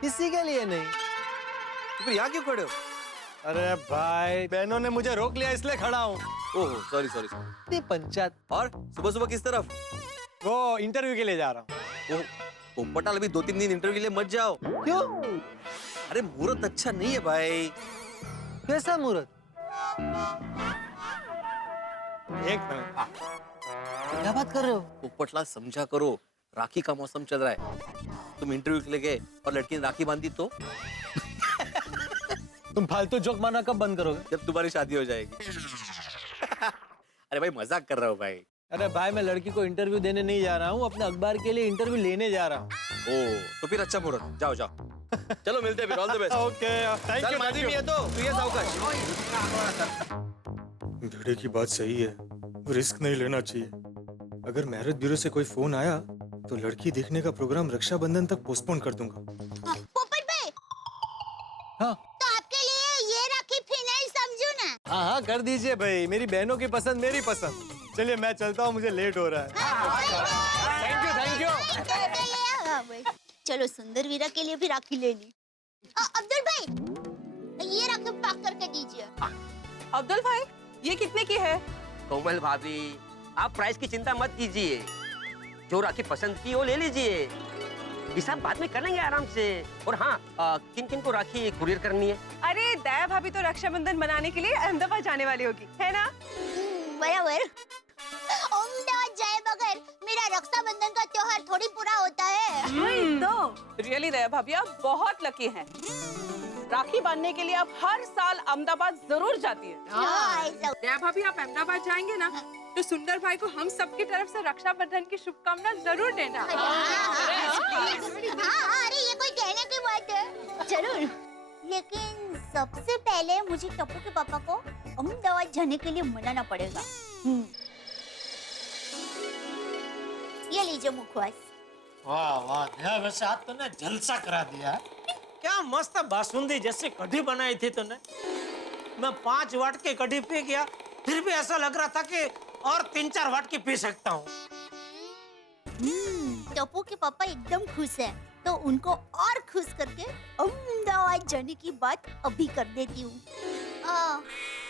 किसी के लिए नहीं। तो फिर यहाँ क्यों खड़े हो? अरे भाई, बहनों ने मुझे रोक लिया इसलिए खड़ा हूँ। ओहो, सॉरी सॉरी। पंचायत। और सुबह सुबह किस तरफ? वो इंटरव्यू के लिए जा रहा हूँ। ओह, पोपटलाल अभी 2-3 दिन इंटरव्यू के लिए मत जाओ। क्यों? अरे मुहूर्त अच्छा नहीं है भाई। कैसा मुहूर्त? एक मिनट। क्या बात कर रहे हो? पोपटलाल समझा करो, राखी का मौसम चल रहा है। तुम इंटरव्यू के लिए गए और लड़की ने राखी बांधी तो? तुम फालतू जोक मारना कब बंद करोगे? जब तुम्हारी शादी हो जाएगी। अरे भाई मजाक कर रहा हूँ भाई। अरे भाई, मैं लड़की को इंटरव्यू देने नहीं जा रहा हूँ, अपने अखबार के लिए इंटरव्यू लेने जा रहा हूँ। ओह, तो फिर अच्छा मुहूर्त, जाओ जाओ। चलो मिलते हैं फिर, all the best. Okay, thank you. मालूम नहीं है तो तू ये सावकाश। भिड़े की बात सही है, रिस्क नहीं लेना चाहिए। अगर मैरिज ब्यूरो से कोई फोन आया तो लड़की देखने का प्रोग्राम रक्षाबंधन तक पोस्टपोन कर दूंगा। पोपट भाई। हाँ। तो आपके लिए ये राखी फिनाइल समझू ना। हाँ हाँ, कर दीजिए भाई। मेरी बहनों की पसंद मेरी पसंद। चलिए मैं चलता हूँ, मुझे लेट हो रहा है। Thank you. चलो सुंदर वीरा के लिए भी राखी ले ली। अब्दुल भाई, ये राखी पैक करके दीजिए। अब्दुल भाई, ये कितने की है? कोमल भाभी, आप प्राइस की चिंता मत कीजिए। जो राखी पसंद की वो ले लीजिए, हिसाब बाद में कर लेंगे आराम से। और हाँ, किन किन को राखी कुरियर करनी है? अरे दया भाभी तो रक्षाबंधन मनाने के लिए अहमदाबाद जाने वाली होगी, है ना? बराबर। अहमदाबाद जाए बगैर मेरा रक्षाबंधन का त्योहार थोड़ी पूरा होता है। तो रियली दया भाभी, आप बहुत लकी हैं। राखी बांधने के लिए आप हर साल अहमदाबाद जरूर जाती है। दया भाभी, आप अहमदाबाद जाएंगे ना तो सुंदर भाई को हम सबकी तरफ से रक्षाबंधन की शुभकामना जरूर देना। अरे ये कोई कहने की बात है। जरूर, लेकिन सबसे पहले मुझे टप्पू के पापा को अहमदाबाद जाने के लिए मनाना पड़ेगा। ये लीजिए मुखवास। वाह वाह दया, वैसे आज तूने जलसा करा दिया। क्या मस्त बासुंदी जैसी कढ़ी बनाई थी तूने। मैं 5 वाट की कढ़ी पी गया, फिर भी ऐसा लग रहा था कि और 3-4 वाट की पी सकता हूँ। टप्पू के पापा एकदम खुश हैं, तो उनको और खुश करके अहमदाबाद जाने की बात अभी कर देती हूँ।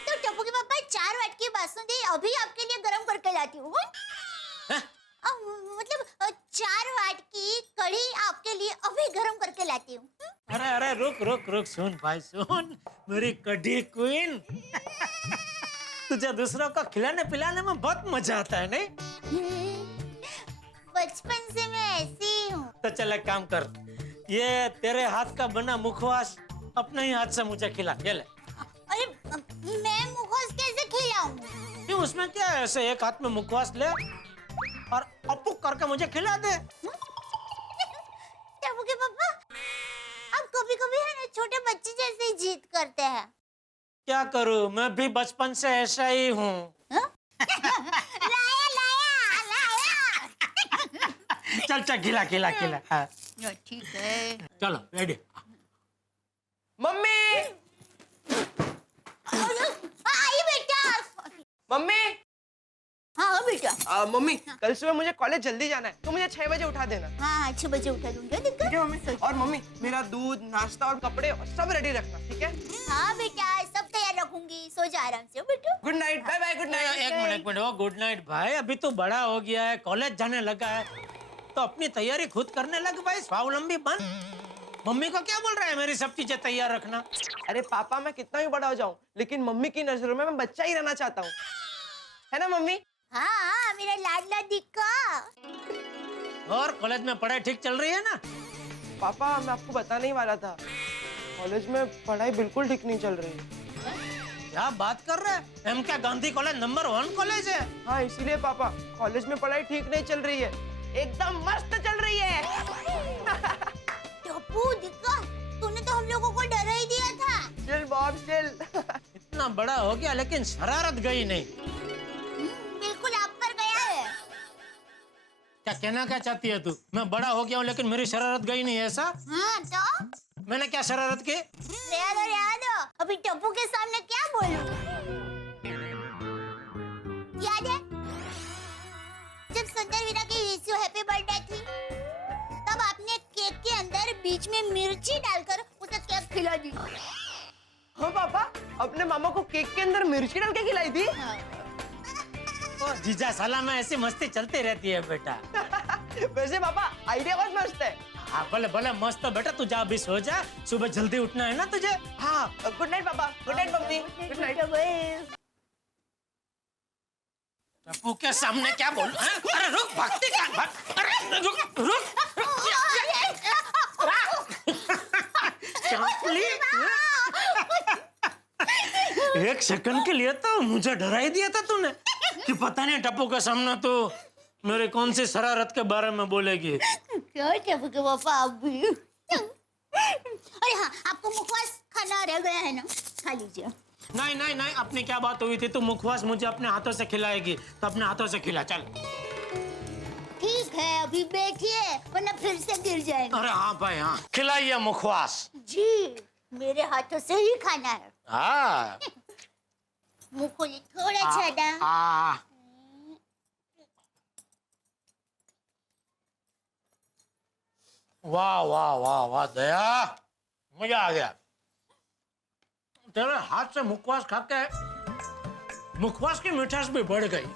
तो टप्पू के पापा 4 वाट की बासुंदी अभी आपके लिए गरम करके लाती हूँ। मतलब 4 वाट की कढ़ी आपके लिए अभी गरम करके लाती हूँ। अरे अरे रुक रुक रुक, सुन भाई सुन, मेरी कढ़ी क्वीन। तुझे दूसरों को खिलाने पिलाने में बहुत मजा आता है नहीं? बचपन से मैं ऐसी हूँ। तो चल एक काम कर, ये तेरे हाथ का बना मुखवास अपने ही हाथ से मुझे खिला। ये ले। अरे मैं मुखवास कैसे खिलाऊं? क्यों, उसमें क्या है? ऐसे एक हाथ में मुखवास ले और अपुक करके मुझे खिला दे। टप्पू के पापा, आप कभी-कभी है ना छोटे बच्चे जैसे ही जिद करते हैं। क्या करूं, मैं भी बचपन से ऐसा ही हूँ। चल चल खिला खिला खिला। हाँ। ठीक है। चलो रेडी। मम्मी, आई बेटा। मम्मी। हाँ बेटा। मम्मी, कल सुबह मुझे कॉलेज जल्दी जाना है, तो मुझे 6 बजे उठा देना। हाँ 6 बजे उठा दूंगा। ठीक है मम्मी। और मम्मी, मेरा दूध, नाश्ता और कपड़े सब रेडी रखना, ठीक है? हाँ बेटा, सब तैयार रखूंगी। सो जा आराम से बेटा। Good night, bye bye, good night. एक मिनट, वो गुड नाइट भाई, अभी तो बड़ा हो गया है, कॉलेज जाने लगा है, तो अपनी तैयारी खुद करने लग भाई, स्वावलंबी बन। मम्मी को क्या बोल रहा है मेरी सब चीजें तैयार रखना? अरे पापा, मैं कितना भी बड़ा हो जाऊं, लेकिन मम्मी की नजरों में मैं बच्चा ही रहना चाहता हूँ, है ना मम्मी? हाँ, मेरा लाडला दिक्का। और कॉलेज में पढ़ाई ठीक चल रही है ना? पापा, मैं आपको बताने ही वाला था, कॉलेज में पढ़ाई बिल्कुल ठीक नहीं चल रही है। क्या बात कर रहे हैं? हम क्या गांधी कॉलेज नंबर 1 कॉलेज है? हाँ, इसीलिए पापा, कॉलेज में पढ़ाई ठीक नहीं चल रही है, एकदम मस्त चल रही है। टप्पू दिक्का, तूने तो हम लोगों को डरा ही दिया था। Chill Bob chill. इतना बड़ा हो गया लेकिन शरारत गई नहीं। बिल्कुल आप पर गया है। क्या कहना क्या चाहती है तू? मैं बड़ा हो गया हूँ लेकिन मेरी शरारत गई नहीं, ऐसा? हाँ तो मैंने क्या शरारत की? रहने दो। अभी टप्पू के सामने क्या बोलूं? याद है जब सुंदर वीरा की विश यू हैप्पी बर्थडे थी, तब आपने केक के अंदर बीच में मिर्ची डालकर उसे केक खिला दी। हाँ पापा, अपने मामा को केक के अंदर मिर्ची डाल के खिलाई थी। ओ जीजा साला में ऐसी मस्ती चलती रहती है बेटा। वैसे पापा आइडिया बहुत मस्त है। हाँ भले भले मस्त तो बेटा, तू जा अभी सो जा, सुबह जल्दी उठना है ना तुझे। हाँ गुड नाइट पापा, good night mummy, good night. Tappu के सामने क्या बोल? अरे रुक, भागती क्या? अरे रुक रुक। चपली। एक सेकंड के लिए तो मुझे डरा ही दिया था तूने कि पता नहीं टप्पू के सामने तो मेरे कौन सी शरारत के बारे में बोलेगी। क्या टप्पू के पापा आप भी? अरे हाँ, आपको मुखवास खाना रह गया है ना, खा लीजिए। नहीं नहीं नहीं, अपनी क्या बात हुई थी? तू मुखवास मुझे अपने हाथों से खिलाएगी तो अपने हाथों से खिला। चल ठीक है, अभी बैठिए वरना फिर से गिर जाएंगे। अरे हाँ भाई हाँ, खिलाइए मुखवास। जी मेरे हाथों से ही खाना है। हाँ मुंह खोलिए थोड़ा ज्यादा। वाह वाह वाह वाह दया, मजा आ गया। तेरे हाथ से मुखवास खा के मुखवास की मिठास भी बढ़ गई।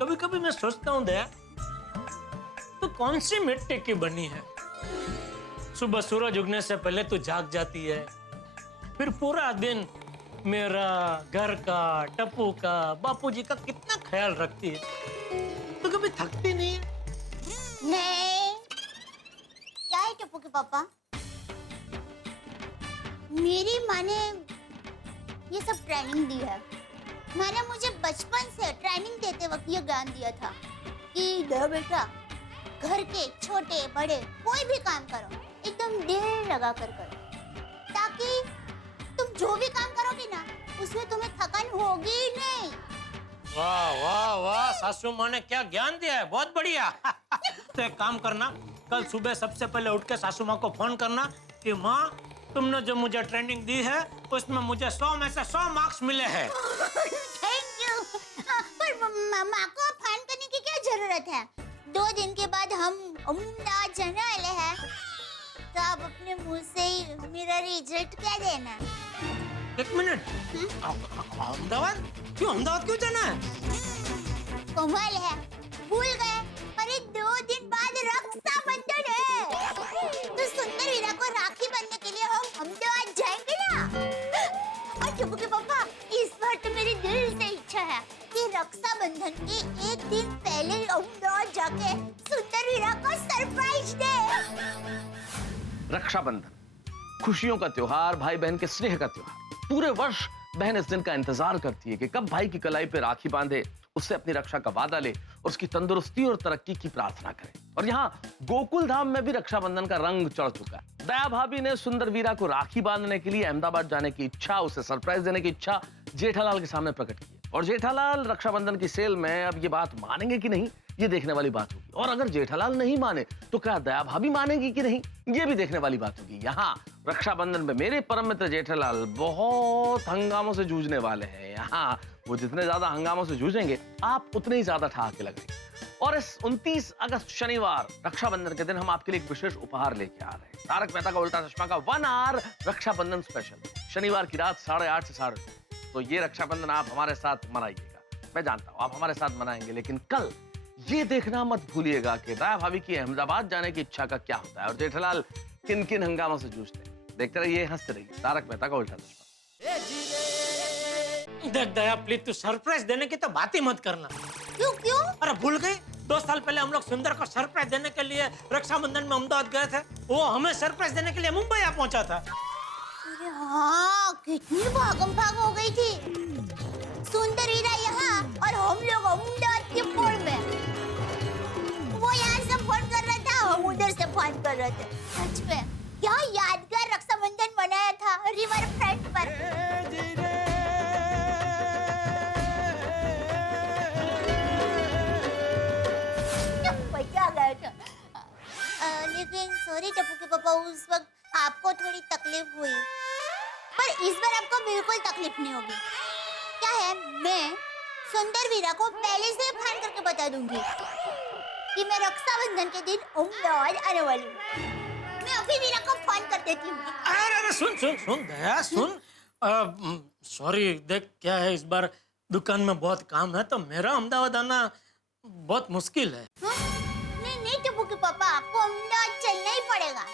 कभी कभी मैं सोचता हूँ दया, तू कौन सी मिट्टी की बनी है? सुबह सूरज उगने से पहले तू जाग जाती है, फिर पूरा दिन मेरा, घर का, टप्पू का, बापूजी का कितना ख्याल रखती है। तू कभी थकती नहीं है? नहीं। क्या है टप्पू के पापा? मेरी माँ ने ये सब ट्रेनिंग दी है। मैंने मुझे बचपन से ट्रेनिंग देते वक्त ये ज्ञान दिया था कि दो बेटा, घर के छोटे बड़े कोई भी काम करो एकदम दिल लगा कर करो, ताकि तुम जो भी काम करोगे ना उसमें तुम्हें थकान होगी ही नहीं। वाह वाह वाह, सासू माँ ने क्या ज्ञान दिया है, बहुत बढ़िया। तो एक काम करना, कल सुबह सबसे पहले उठ के सासू माँ को फोन करना कि माँ तुमने जो मुझे ट्रेनिंग दी है उसमें मुझे 100 में से 100 मार्क्स मिले हैं। Thank you. पर माँ को फोन करने की क्या जरूरत है? 2 दिन के बाद हम अहमदाबाद जाने वाले हैं, तो आप अपने मुंह से ही मेरा रिजल्ट क्या देना। एक मिनट, अहमदाबाद क्यों? अहमदाबाद क्यों जाना है? कमाल है, भूल गए? अरे 2 दिन बाद रक्षाबंधन है, तो सुंदर वीरा को राखी बांधने के लिए हम अहमदाबाद जाएंगे ना। और टप्पू के पापा, इस बार तो मेरी दिल से इच्छा है कि रक्षाबंधन के 1 दिन पहले अहमदाबाद जाके सुंदर वीरा को सरप्राइज दे। रक्षाबंधन, खुशियों का त्योहार, भाई बहन के स्नेह का त्योहार। पूरे वर्ष बहन इस दिन का इंतजार करती है कि कब भाई की कलाई पे राखी बांधे, उससे अपनी रक्षा का वादा ले और उसकी तंदुरुस्ती और तरक्की की प्रार्थना करे। और यहाँ गोकुल धाम में भी रक्षाबंधन का रंग चढ़ चुका है। दया भाभी ने सुंदर वीरा को राखी बांधने के लिए अहमदाबाद जाने की इच्छा, उसे सरप्राइज देने की इच्छा जेठालाल के सामने प्रकट की है। और जेठालाल रक्षाबंधन की सेल में अब ये बात मानेंगे कि नहीं, ये देखने वाली बात होगी। और अगर जेठालाल नहीं माने तो क्या दया भाभी मानेगी कि नहीं, ये भी देखने वाली बात होगी। यहाँ रक्षाबंधन में मेरे परम मित्र जेठालाल बहुत हंगामों से जूझने वाले हैं। यहाँ वो जितने ज्यादा हंगामों से जूझेंगे, आप उतने ही ज्यादा ठहाके लगेंगे। और इस 29 अगस्त शनिवार रक्षाबंधन के दिन हम आपके लिए एक विशेष उपहार लेके आ रहे हैं। तारक मेहता का उल्टा चश्मा का 1 आवर रक्षाबंधन स्पेशल, शनिवार की रात 8:30 से 9:30। तो ये रक्षाबंधन आप हमारे साथ मनाइएगा। मैं जानता हूँ आप हमारे साथ मनाएंगे, लेकिन कल ये देखना मत भूलिएगा कि दया भाभी की अहमदाबाद जाने की इच्छा का क्या होता है और जेठालाल किन किन हंगामों से जूझते हैं। देखते रहिए, हंसते रहिए। तारक मेहता का उल्टा चश्मा। देख दया, प्लीज तू सरप्राइज देने की तो बात ही मत करना। क्यों क्यों? अरे भूल गई, 2 साल पहले हम लोग सुंदर को सरप्राइज देने के लिए रक्षाबंधन में अहमदाबाद गए थे। वो हमें सरप्राइज देने के लिए मुंबई आ पहुंचा था। अरे हाँ, कितनी भागम भाग हो गई थी। सुंदर वीरा यहाँ और हम लोग अहमदाबाद के मोड़ में। वो यहाँ से फोन कर रहा था, हम उधर से फोन कर रहे थे। सच में क्या यादगार रक्षाबंधन मनाया था रिवर फ्रंट पर। मजा आ गया था। सॉरी टप्पू के पापा, उस वक्त आपको थोड़ी तकलीफ हुई, पर इस बार आपको बिल्कुल तकलीफ नहीं होगी। क्या है, मैं सुंदर वीरा को पहले से फोन करके बता दूंगी कि मैं रक्षाबंधन के दिन अहमदाबाद आने वाली हूँ। मैं अभी वीरा को फोन कर देती हूँ। अरे सुन दया सुन। सॉरी, देख क्या है, इस बार दुकान में बहुत काम है तो मेरा अहमदाबाद आना बहुत मुश्किल है। नहीं टप्पू के पापा, आपको अहमदाबाद चलना ही पड़ेगा।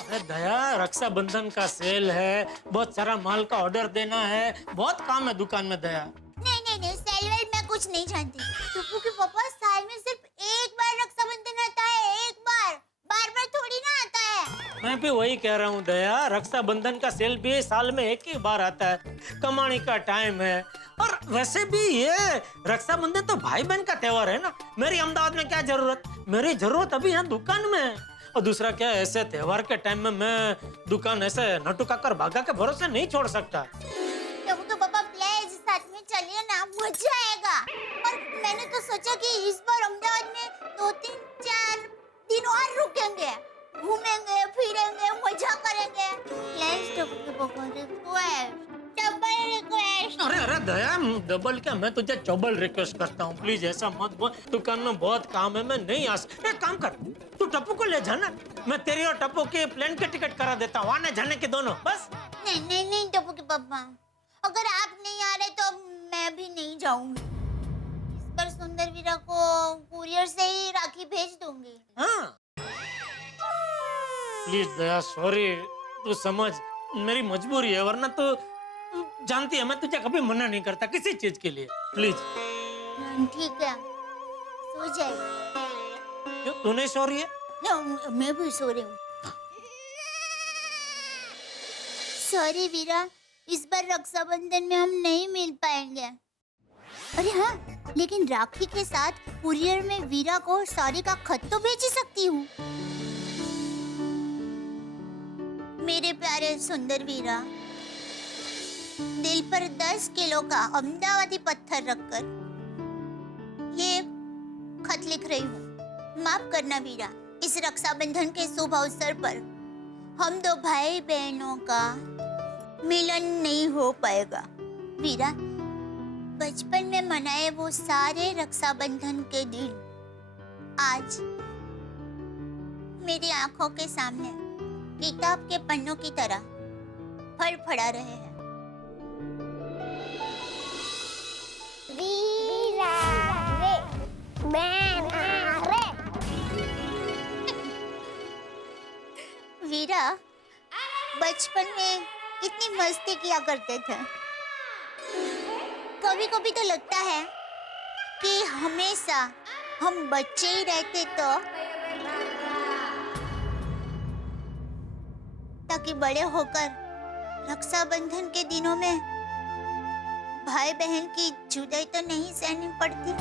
अरे दया, रक्षाबंधन का सेल है, बहुत सारा माल का ऑर्डर देना है, बहुत काम है दुकान में दया। नहीं, सेल वेल मैं कुछ नहीं जानती। टप्पू के पापा, साल में सिर्फ एक बार रक्षाबंधन आता है, एक बार, बार थोड़ी ना आता है। मैं भी वही कह रहा हूँ दया, रक्षाबंधन का सेल भी साल में एक ही बार आता है, कमाने का टाइम है। और वैसे भी ये रक्षाबंधन तो भाई बहन का त्योहार है ना, मेरी अहमदाबाद में क्या जरूरत, मेरी जरूरत अभी यहाँ दुकान में है। और दूसरा क्या, ऐसे त्योहार के टाइम में मैं दुकान ऐसे नटू काकर भागा के भरोसे नहीं छोड़ सकता। टप्पू के पापा प्लीज साथ में चलिए ना, मजा आएगा। और मैंने तो सोचा कि इस बार अहमदाबाद में 2-3-4 दिन और रुकेंगे, घूमेंगे फिरेंगे, मजा करेंगे। प्लीज टप्पू के पापा, रिक्वेस्ट, डबल रिक्वेस्ट। अरे दया, डबल क्या, मैं तुझे डबल रिक्वेस्ट करता हूँ, प्लीज ऐसा मत बोल। दुकान में बहुत काम है, मैं नहीं आ सकता। एक काम कर, तू टप्पू को ले जाना, मैं तेरी और टप्पू के प्लेन के टिकट करा देता हूँ, आने जाने के दोनों, बस। नहीं टप्पू के पापा, अगर आप नहीं आ रहे तो मैं भी नहीं जाऊंगी। इस बार सुंदर वीरा को कुरियर से ही राखी भेज दूंगी। हाँ प्लीज दया, सॉरी, तू समझ, मेरी मजबूरी है, वरना तो जानती है मैं तुझे कभी मना नहीं करता किसी चीज के लिए, प्लीज। ठीक है, सो जाइए। क्यों, तू नहीं सो रही है? मैं भी सो रही हूँ। सॉरी वीरा, इस बार रक्षाबंधन में हम नहीं मिल पाएंगे। अरे हाँ, लेकिन राखी के साथ कुरियर में वीरा को सॉरी का खत तो भेज ही सकती हूँ। मेरे प्यारे सुंदर वीरा, दिल पर 10 किलो का अहमदाबादी पत्थर रखकर ये खत लिख रही हूँ। माफ करना वीरा, इस रक्षाबंधन के शुभ अवसर पर हम दो भाई बहनों का मिलन नहीं हो पाएगा। वीरा, बचपन में मनाए वो सारे रक्षाबंधन के दिन आज मेरी आंखों के सामने किताब के पन्नों की तरह फड़फड़ा रहे हैं। वीरा रे, मैं रे। वीरा, बचपन में कितनी मस्ती किया करते थे। कभी कभी तो लगता है कि हमेशा हम बच्चे ही रहते तो, ताकि बड़े होकर रक्षाबंधन के दिनों में भाई बहन की जुदाई तो नहीं सहनी पड़ती।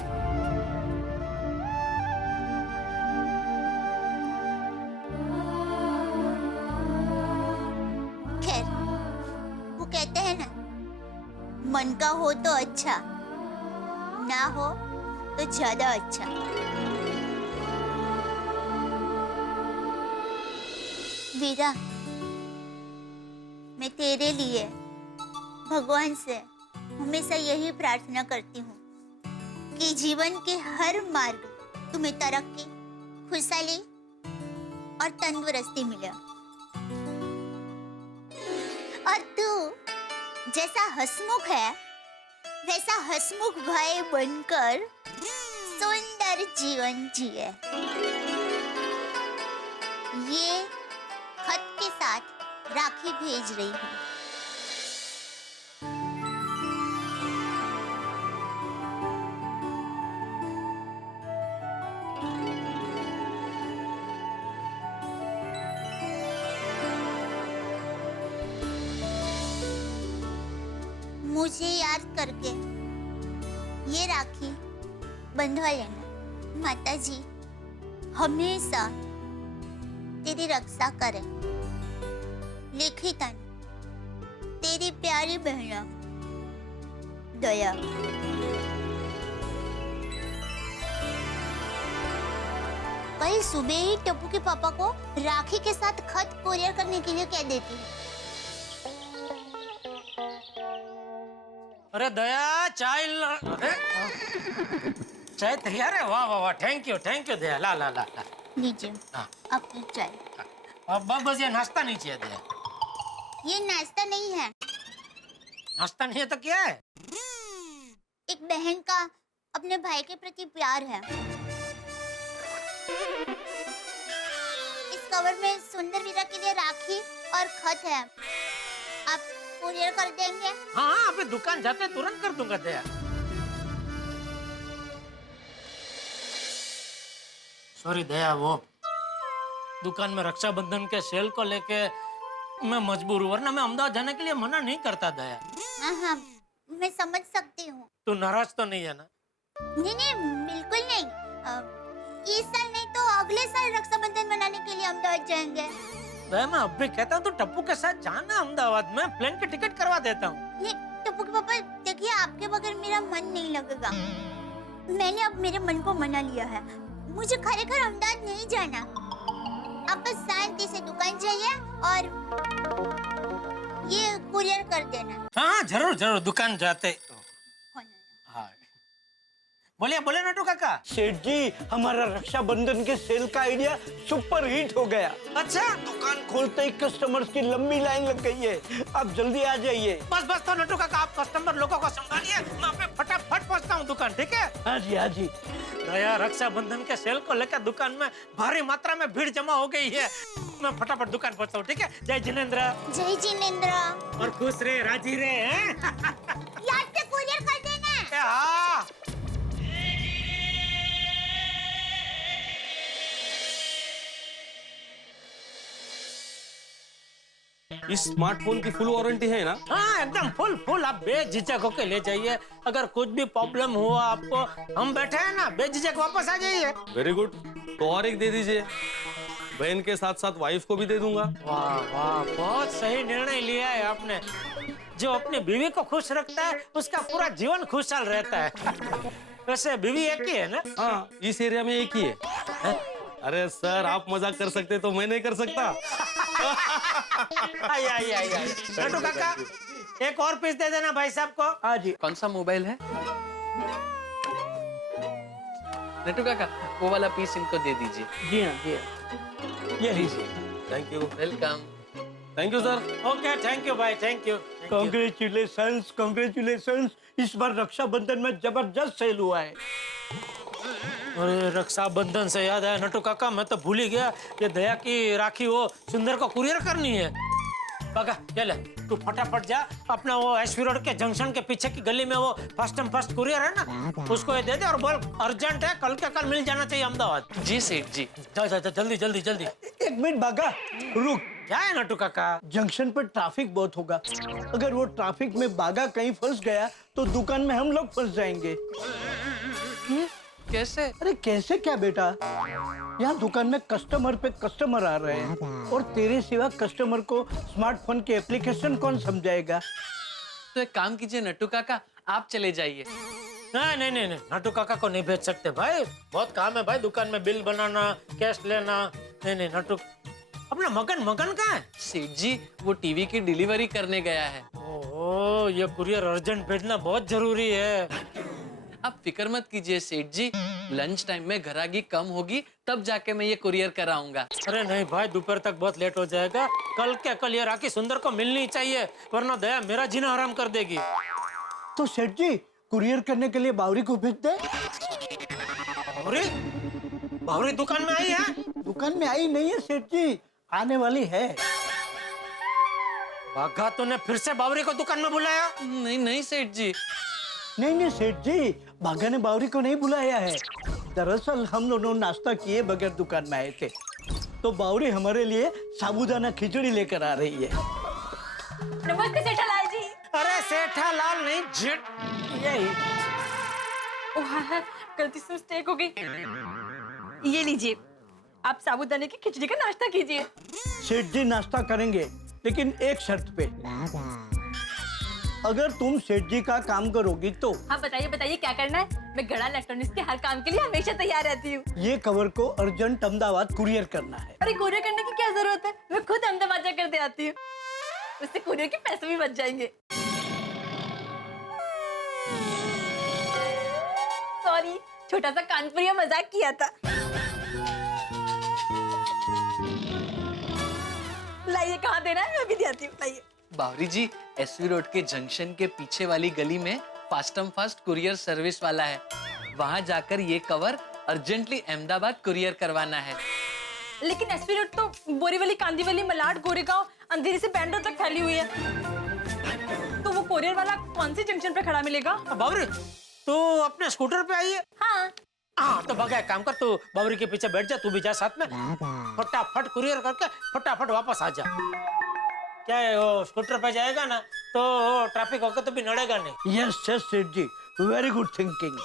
खैर, वो कहते हैं ना, मन का हो तो अच्छा, ना हो तो ज्यादा अच्छा। वीरा, मैं तेरे लिए भगवान से हमेशा यही प्रार्थना करती हूँ कि जीवन के हर मार्ग तुम्हें तरक्की, खुशहाली और तंदुरुस्ती मिले। और तू जैसा हंसमुख है, वैसा हंसमुख भाई बनकर सुंदर जीवन जिए। ये खत के साथ राखी भेज रही हूँ। मुझे याद करके ये राखी बंधवा लेना। माता जी हमेशा तेरी रक्षा करें। लिखितन तेरी प्यारी बहना दया। कल सुबह ही टप्पू के पापा को राखी के साथ खत कोरियर करने के लिए कह देती हूँ। अरे दया चाय अरे चाय तैयार है। वाह वाह वाह, थैंक यू दया। ला ला ला ला लीजिए आपकी चाय। अब बस ये नाश्ता नीचे है दया। ये नाश्ता नहीं है। नाश्ता नहीं है तो क्या है? एक बहन का अपने भाई के प्रति प्यार है। इस कवर में सुंदर वीरा के लिए राखी और खत है। आप कुरियर कर देंगे? हाँ, अभी दुकान जाते तुरंत कर दूंगा दया। सॉरी दया, वो दुकान में रक्षाबंधन के सेल को लेके मैं मजबूर हूँ, वरना मैं अहमदाबाद जाने के लिए मना नहीं करता दया। हाँ, मैं समझ सकती हूँ। तू नाराज तो नहीं है ना? नहीं बिल्कुल नहीं। इस साल नहीं तो अगले साल रक्षाबंधन मनाने के लिए अहमदाबाद जाएंगे। दया, मैं अब भी कहता हूँ तो टप्पू के साथ जाना अहमदाबाद में, प्लेन की टिकट करवा देता हूँ। नहीं टप्पू के पापा, देखिए आपके बगैर मेरा मन नहीं लगेगा। मैंने अब मेरे मन को मना लिया है। मुझे खरेखर अहमदाबाद नहीं जाना। आप बस शांति से दुकान जाइए और ये कुरियर कर देना। हाँ जरूर जरूर, दुकान जाते। हाँ बोलिए बोले नटू काका। सेठ जी, हमारा रक्षाबंधन के सेल का आइडिया सुपर हिट हो गया। अच्छा, दुकान खोलते ही कस्टमर्स की लंबी लाइन लग गई है। आप जल्दी आ जाइए। बस तो नटू काका, आप कस्टमर लोगों को संभालिए, मैं अपने फटाफट पहुंचता हूँ दुकान, ठीक है? हाँ जी हाँ जी। दया, रक्षाबंधन के सेल को लेकर दुकान में भारी मात्रा में भीड़ जमा हो गई है। मैं फटाफट दुकान पहुंचता हूँ, ठीक है? जय जिनेंद्र। जय जिनेंद्र। और खुश रहे, राजी रहे, हैं? याद से कुरियर कर देना। हाँ। इस स्मार्टफोन की फुल वारंटी है ना? हाँ एकदम फुल। आप बेझिझक होके ले जाइए। अगर कुछ भी प्रॉब्लम हुआ आपको, हम बैठे हैं ना, बेझिझक वापस आ जाइए। Very good. तो और एक दे दीजिए, बहन के साथ साथ वाइफ को भी दे दूंगा। वाह वाह, बहुत सही निर्णय लिया है आपने। जो अपनी बीवी को खुश रखता है उसका पूरा जीवन खुशहाल रहता है। वैसे बीवी एक ही है ना? हाँ, इस एरिया में एक ही है। अरे सर, आप मजाक कर सकते तो मैं नहीं कर सकता। आई। नटू काका, एक और पीस दे देना भाई साहब को। हाँ जी। कौन सा मोबाइल है नटू काका? वो वाला पीस इनको दे दीजिए। जी हाँ। ये लीजिए। Thank you. Welcome. Thank you sir. Okay, thank you भाई, थैंक यू। कांग्रेचुलेशंस। इस बार रक्षाबंधन में जबरदस्त सेल हुआ है। अरे रक्षाबंधन से याद आया नटू काका, मैं तो भूल ही गया, ये दया की राखी वो सुंदर को कुरियर करनी है। काका ये ले, तू फटाफट जा अपना वो एसवी रोड के जंक्शन के पीछे की गली में वो फर्स्ट एंड फर्स्ट कुरियर है ना, उसको ये दे दे और बोल अर्जेंट है, कल के कल मिल जाना चाहिए अहमदाबाद। जी सेठ जी। जा जल्दी। एक मिनट बागा, रुक। क्या है नटू काका? जंक्शन पर ट्रैफिक बहुत होगा। अगर वो ट्रैफिक में बागा कहीं फंस गया तो दुकान में हम लोग फंस जाएंगे। कैसे? अरे कैसे क्या बेटा, यहाँ दुकान में कस्टमर पे कस्टमर आ रहे हैं और तेरे सिवा कस्टमर को स्मार्टफोन के एप्लीकेशन कौन समझाएगा? तो एक काम कीजिए नट्टू काका, आप चले जाइए। नहीं, नटू काका को नहीं भेज सकते भाई, बहुत काम है भाई, दुकान में बिल बनाना, कैश लेना। नहीं नटू, अपना मगन कहाँ है? सेठ जी वो टीवी की डिलीवरी करने गया है। ओह, ये कुरियर अर्जेंट भेजना बहुत जरूरी है। आप फिक्र मत कीजिए सेठ जी, लंच टाइम में ग्राहकी कम होगी तब जाके मैं ये कुरियर कराऊंगा। अरे नहीं भाई, दोपहर तक बहुत लेट हो जाएगा। कल के कल ये राखी सुंदर को मिलनी चाहिए, वरना दया मेरा जीना हराम कर देगी। तो सेठ जी कुरियर करने के लिए बावरी को भेज दे। बावरी दुकान में आई है? दुकान में आई नहीं है सेठ जी, आने वाली है। बाघा तूने फिर से बावरी को दुकान में बुलाया? नहीं सेठ जी। नहीं सेठ जी, बाघा ने बावरी को नहीं बुलाया है। दरअसल हम लोगों नाश्ता किए बगैर दुकान में आए थे, तो बावरी हमारे लिए साबूदाना खिचड़ी लेकर आ रही है। नमस्ते सेठालाल जी। अरे सेठालाल नहीं, जिट यही। ओह, गलती से मिस्टेक हो गई। ये लीजिए, आप साबूदाने की खिचड़ी का नाश्ता कीजिए। सेठ जी नाश्ता करेंगे, लेकिन एक शर्त पे। अगर तुम सेठ जी का काम करोगी तो। हाँ बताइए बताइए क्या करना है? मैं गड़ा इलेक्ट्रॉनिक्स के हर काम के लिए हमेशा तैयार रहती हूँ। ये कवर को अर्जेंट अहमदाबाद कुरियर करना है। अरे कुरियर करने की क्या जरूरत है, मैं खुद अहमदाबाद जाकर दे आती हूँ। उससे कुरियर के पैसे भी बच जाएंगे। सॉरी, छोटा सा कानपुरिया मजाक किया था। लाइए कहाँ देना है, मैं भी दे आती हूँ। लाइए। बावरी जी, एसवी रोड के जंक्शन के पीछे वाली गली में फास्टम फास्ट कुरियर सर्विस वाला है। वहाँ जाकर ये कवर अर्जेंटली अहमदाबाद कुरियर करवाना है। लेकिन एसपी रोड तो बोरीवली, कांदीवली, मलाड, गोरेगांव, अंधेरी से बैंड्रा तक फैली हुई है। तो वो कुरियर वाला कौन सी जंक्शन पे खड़ा मिलेगा? बाबरी, तू अपने स्कूटर पे आई है? हाँ। हाँ तो बगा, काम कर, तू बाबरी के पीछे बैठ जा, तू भी जा साथ में। फटाफट कुरियर करके फटाफट वापस आ जा। क्या है, वो स्कूटर पे जाएगा ना तो ट्रैफिक होकर तो भी नड़ेगा नहीं। यस यस सेठ जी, वेरी गुड थिंकिंग।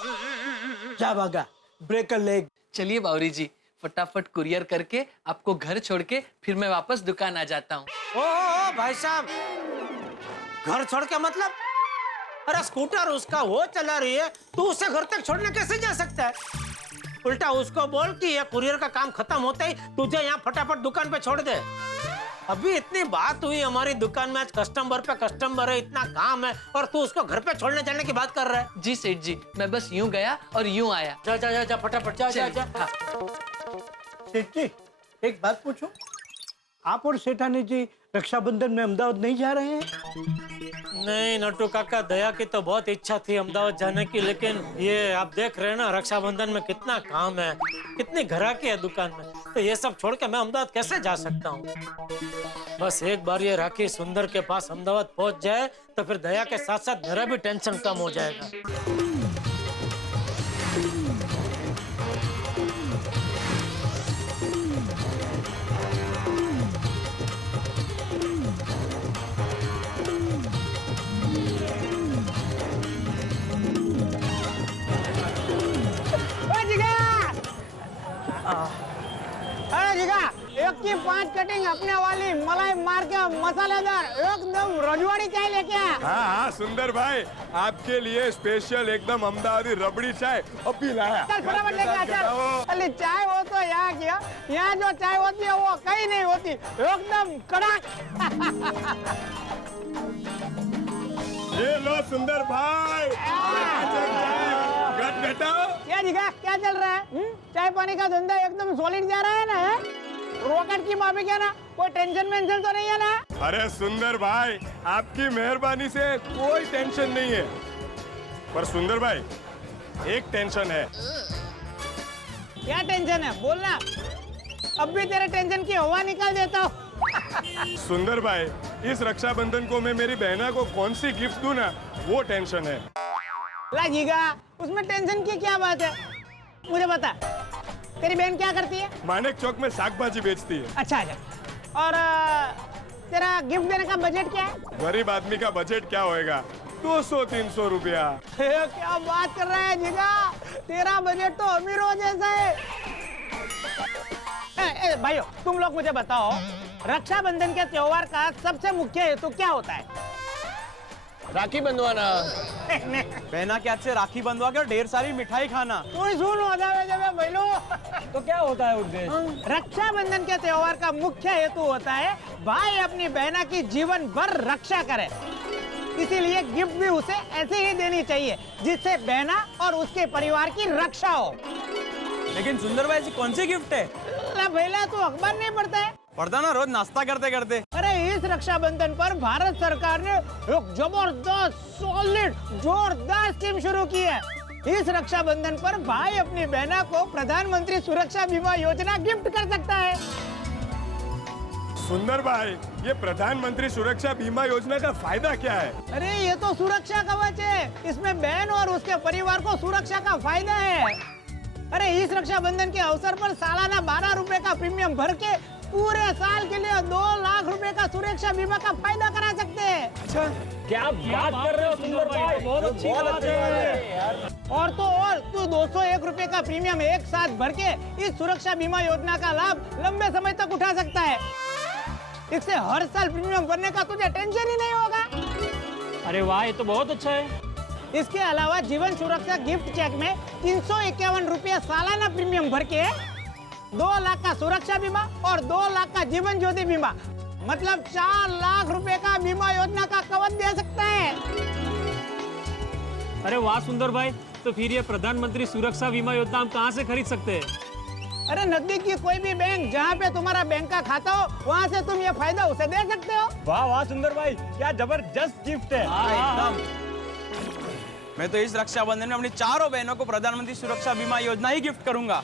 जा भागा, ब्रेक अ लेग। चलिए बावरी जी, फटाफट कुरियर करके आपको घर छोड़ के फिर मैं वापस दुकान आ जाता हूँ। ओ भाई साहब, घर छोड़ के मतलब? अरे स्कूटर उसका वो चला रही है, तू उसे घर तक छोड़ने कैसे जा सकता है? उल्टा उसको बोल कि ये कुरियर का काम खत्म होते ही तुझे यहाँ फटाफट दुकान पे छोड़ दे। अभी इतनी बात हुई हमारी दुकान में, आज कस्टमर पे कस्टमर है, इतना काम है, और तू उसको घर पे छोड़ने जाने की बात कर रहा है? जी सेठ जी, मैं बस यूं गया और यूं आया। जा जा जा, जा फटाफट जा जा जा। हाँ। सेठ जी, एक बात पूछूं? आप और सेठानी जी रक्षाबंधन में अहमदाबाद नहीं जा रहे हैं? नहीं नट्टू काका, दया की तो बहुत इच्छा थी अहमदाबाद जाने की, लेकिन ये आप देख रहे हैं ना, रक्षाबंधन में कितना काम है, कितनी घराकी है दुकान में, तो ये सब छोड़ के मैं अहमदाबाद कैसे जा सकता हूँ? बस एक बार ये राखी सुंदर के पास अहमदाबाद पहुँच जाए तो फिर दया के साथ साथ मेरा भी टेंशन कम हो जाएगा। एक की 5 कटिंग अपने वाली, मलाई मार के मसालेदार एकदम रजवाड़ी चाय लेके आ। हाँ हाँ सुंदर भाई, आपके लिए स्पेशल एकदम अहमदाबादी रबड़ी चाय अभी लाया। चल फटाफट लेके आ, चल। अरे चाय हो तो यहाँ किया, यहाँ जो चाय होती है वो कहीं नहीं होती, एकदम कड़क। ये लो सुंदर भाई, गट बैठाओ। क्या दिखा, क्या चल रहा है? चाय पानी का धंधा एकदम सॉलिड जा रहा है ना? रॉकेट की माफी क्या ना, कोई टेंशन वेंशन तो नहीं है ना? अरे सुंदर भाई, आपकी मेहरबानी से कोई टेंशन नहीं है, पर सुंदर भाई एक टेंशन है। क्या टेंशन है, बोलना, अब भी तेरे टेंशन की हवा निकाल देता हूँ। सुंदर भाई, इस रक्षाबंधन को मैं मेरी बहना को कौन सी गिफ्ट दूं ना, वो टेंशन है। ला जीगा, उसमें टेंशन की क्या बात है, मुझे बता, तेरी बहन क्या करती है? मानेक चौक में साग भाजी बेचती है। अच्छा अच्छा, और तेरा गिफ्ट देने का बजट क्या है? गरीब आदमी का बजट क्या होएगा, 200-300 रुपया। क्या बात कर रहा है जीगा, तेरा बजट तो अमीरों जैसा है। भाइयों, तुम लोग मुझे बताओ, रक्षाबंधन के त्योहार का सबसे मुख्य हेतु क्या होता है? राखी बंधवाना। बहना के हाथ से राखी बंधवा कर ढेर सारी मिठाई खाना। कोई सुन हो जावे जब भैलो। तो क्या होता है उद्देश्य? रक्षाबंधन के त्योहार का मुख्य हेतु होता है भाई अपनी बहना की जीवन भर रक्षा करे, इसीलिए गिफ्ट भी उसे ऐसे ही देनी चाहिए जिससे बहना और उसके परिवार की रक्षा हो। लेकिन सुंदर भाई, कौन सी गिफ्ट है? भैया तू अखबार नहीं पढ़ता है? पढ़ता ना, रोज नाश्ता करते करते। अरे इस रक्षाबंधन पर भारत सरकार ने एक जबरदस्त सॉलिड जोरदार स्कीम शुरू की है। इस रक्षाबंधन पर भाई अपनी बहना को प्रधानमंत्री सुरक्षा बीमा योजना गिफ्ट कर सकता है। सुंदर भाई, ये प्रधानमंत्री सुरक्षा बीमा योजना का फायदा क्या है? अरे ये तो सुरक्षा कवच है, इसमें बहन और उसके परिवार को सुरक्षा का फायदा है। अरे इस रक्षाबंधन के अवसर पर सालाना 12 रुपए का प्रीमियम भर के पूरे साल के लिए 2 लाख रुपए का सुरक्षा बीमा का फायदा करा सकते हैं। अच्छा, क्या बात कर रहे हो सुंदर भाई, बहुत अच्छी बात है। और तो और तू 201 रुपए का प्रीमियम एक साथ भर के इस सुरक्षा बीमा योजना का लाभ लंबे समय तक उठा सकता है। इससे हर साल प्रीमियम भरने का तुझे टेंशन ही नहीं होगा। अरे वाह, ये तो बहुत अच्छा है। इसके अलावा जीवन सुरक्षा गिफ्ट चेक में 351 रुपया सालाना प्रीमियम भर के 2 लाख का सुरक्षा बीमा और 2 लाख का जीवन ज्योति बीमा, मतलब 4 लाख रुपए का बीमा योजना का कवर दे सकते हैं। अरे वाह सुंदर भाई, तो फिर ये प्रधानमंत्री सुरक्षा बीमा योजना हम कहाँ से खरीद सकते हैं? अरे नजदीक की कोई भी बैंक जहाँ पे तुम्हारा बैंक का खाता हो, वहाँ से तुम ये फायदा उसे दे सकते हो। वाह वाह सुंदर भाई, क्या जबरदस्त गिफ्ट है। एकदम। मैं तो इस रक्षाबंधन में अपनी चारों बहनों को प्रधानमंत्री सुरक्षा बीमा योजना ही गिफ्ट करूंगा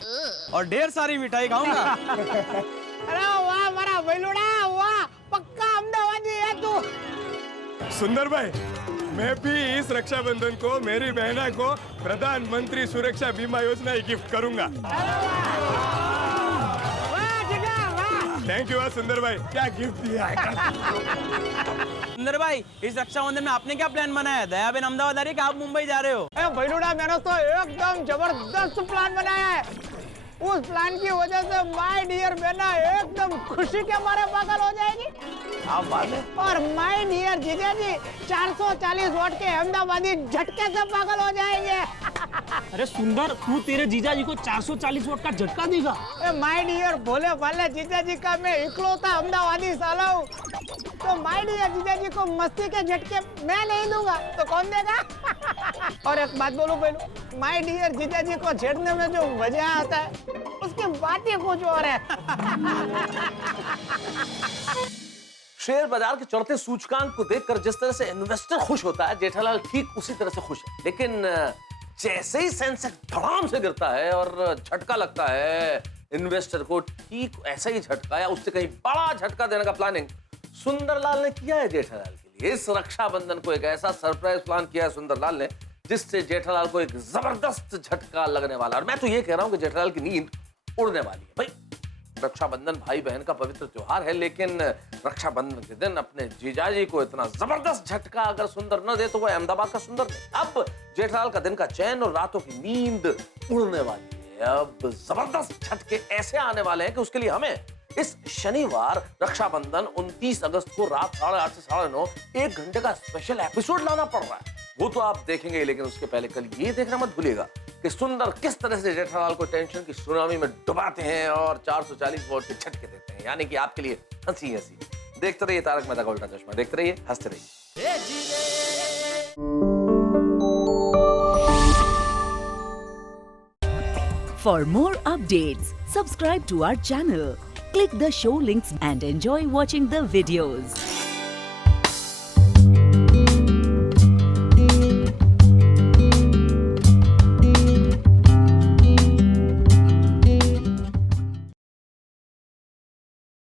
और ढेर सारी मिठाई खाऊंगा। अरे वाह मारा बैलूड़ा, वाह पक्का अहमदाबादी है तू। सुंदर भाई, मैं भी इस रक्षाबंधन को मेरी बहना को प्रधानमंत्री सुरक्षा बीमा योजना ही गिफ्ट करूंगा। थैंक यू सुंदर भाई, क्या गिफ्ट दिया है। सुंदर भाई, इस रक्षाबंधन में आपने क्या प्लान बनाया है? दया बेन अहमदाबाद आ रही है कि आप मुंबई जा रहे हो? बैलूड़ा, मैंने तो एकदम जबरदस्त प्लान बनाया है। उस प्लान की वजह से माय डियर बेना एकदम खुशी के मारे पागल हो जाएगी। क्या बात है। और माय डियर जीजा जी 440 वोट के अहमदाबादी झटके से पागल हो जाएंगे। अरे सुंदर, तू तेरे जीजा जी को 440 वोट का झटका देगा? माय डियर भोले भाले जीजा जी का मैं इकलौता अहमदाबादी साला हूँ, तो माय डियर जीजा जी को मस्ती के झटके मैं नहीं दूंगा तो कौन देगा? और एक बात बोलूं पहलू, माय डियर जीजा जी को छेड़ने में जो मजा आता है उसकी बात ही कुछ और है। शेयर बाजार के चढ़ते सूचकांक को देखकर जिस तरह से इन्वेस्टर खुश होता है, जेठालाल ठीक उसी तरह से खुश है। लेकिन जैसे ही सेंसेक्स धड़ाम से गिरता है और झटका लगता है इन्वेस्टर को, ठीक ऐसा ही झटका या उससे कहीं बड़ा झटका देने का प्लानिंग सुंदरलाल ने किया है जेठालाल के लिए। इस रक्षाबंधन को एक ऐसा सरप्राइज प्लान किया है सुंदरलाल ने जिससे जेठालाल को एक जबरदस्त झटका लगने वाला। और मैं तो ये कह रहा हूं कि जेठालाल की नींद उड़ने वाली है। भाई, रक्षाबंधन भाई बहन का पवित्र त्योहार है, लेकिन रक्षाबंधन के दिन अपने जीजाजी को इतना जबरदस्त झटका अगर सुंदर न दे तो वो अहमदाबाद का सुंदर नहीं। अब जेठालाल का दिन का चैन और रातों की नींद उड़ने वाली है। अब जबरदस्त झटके ऐसे आने वाले हैं कि उसके लिए हमें इस शनिवार रक्षाबंधन 29 अगस्त को रात 8:30 से 9:30 1 घंटे का स्पेशल एपिसोड लाना पड़ रहा है। वो तो आप देखेंगे, लेकिन उसके पहले कल ये देखना मत भूलिएगा कि सुंदर किस तरह से जेठालाल को टेंशन की सुनामी में डुबाते हैं और 440 वोट के झटके देते हैं। यानी कि आपके लिए हंसी हंसी। देखते रहिए तारक मेहता का उल्टा चश्मा, देखते रहिए, हंसते रहिए। For more updates, subscribe to our channel, click the show links and enjoy watching the videos.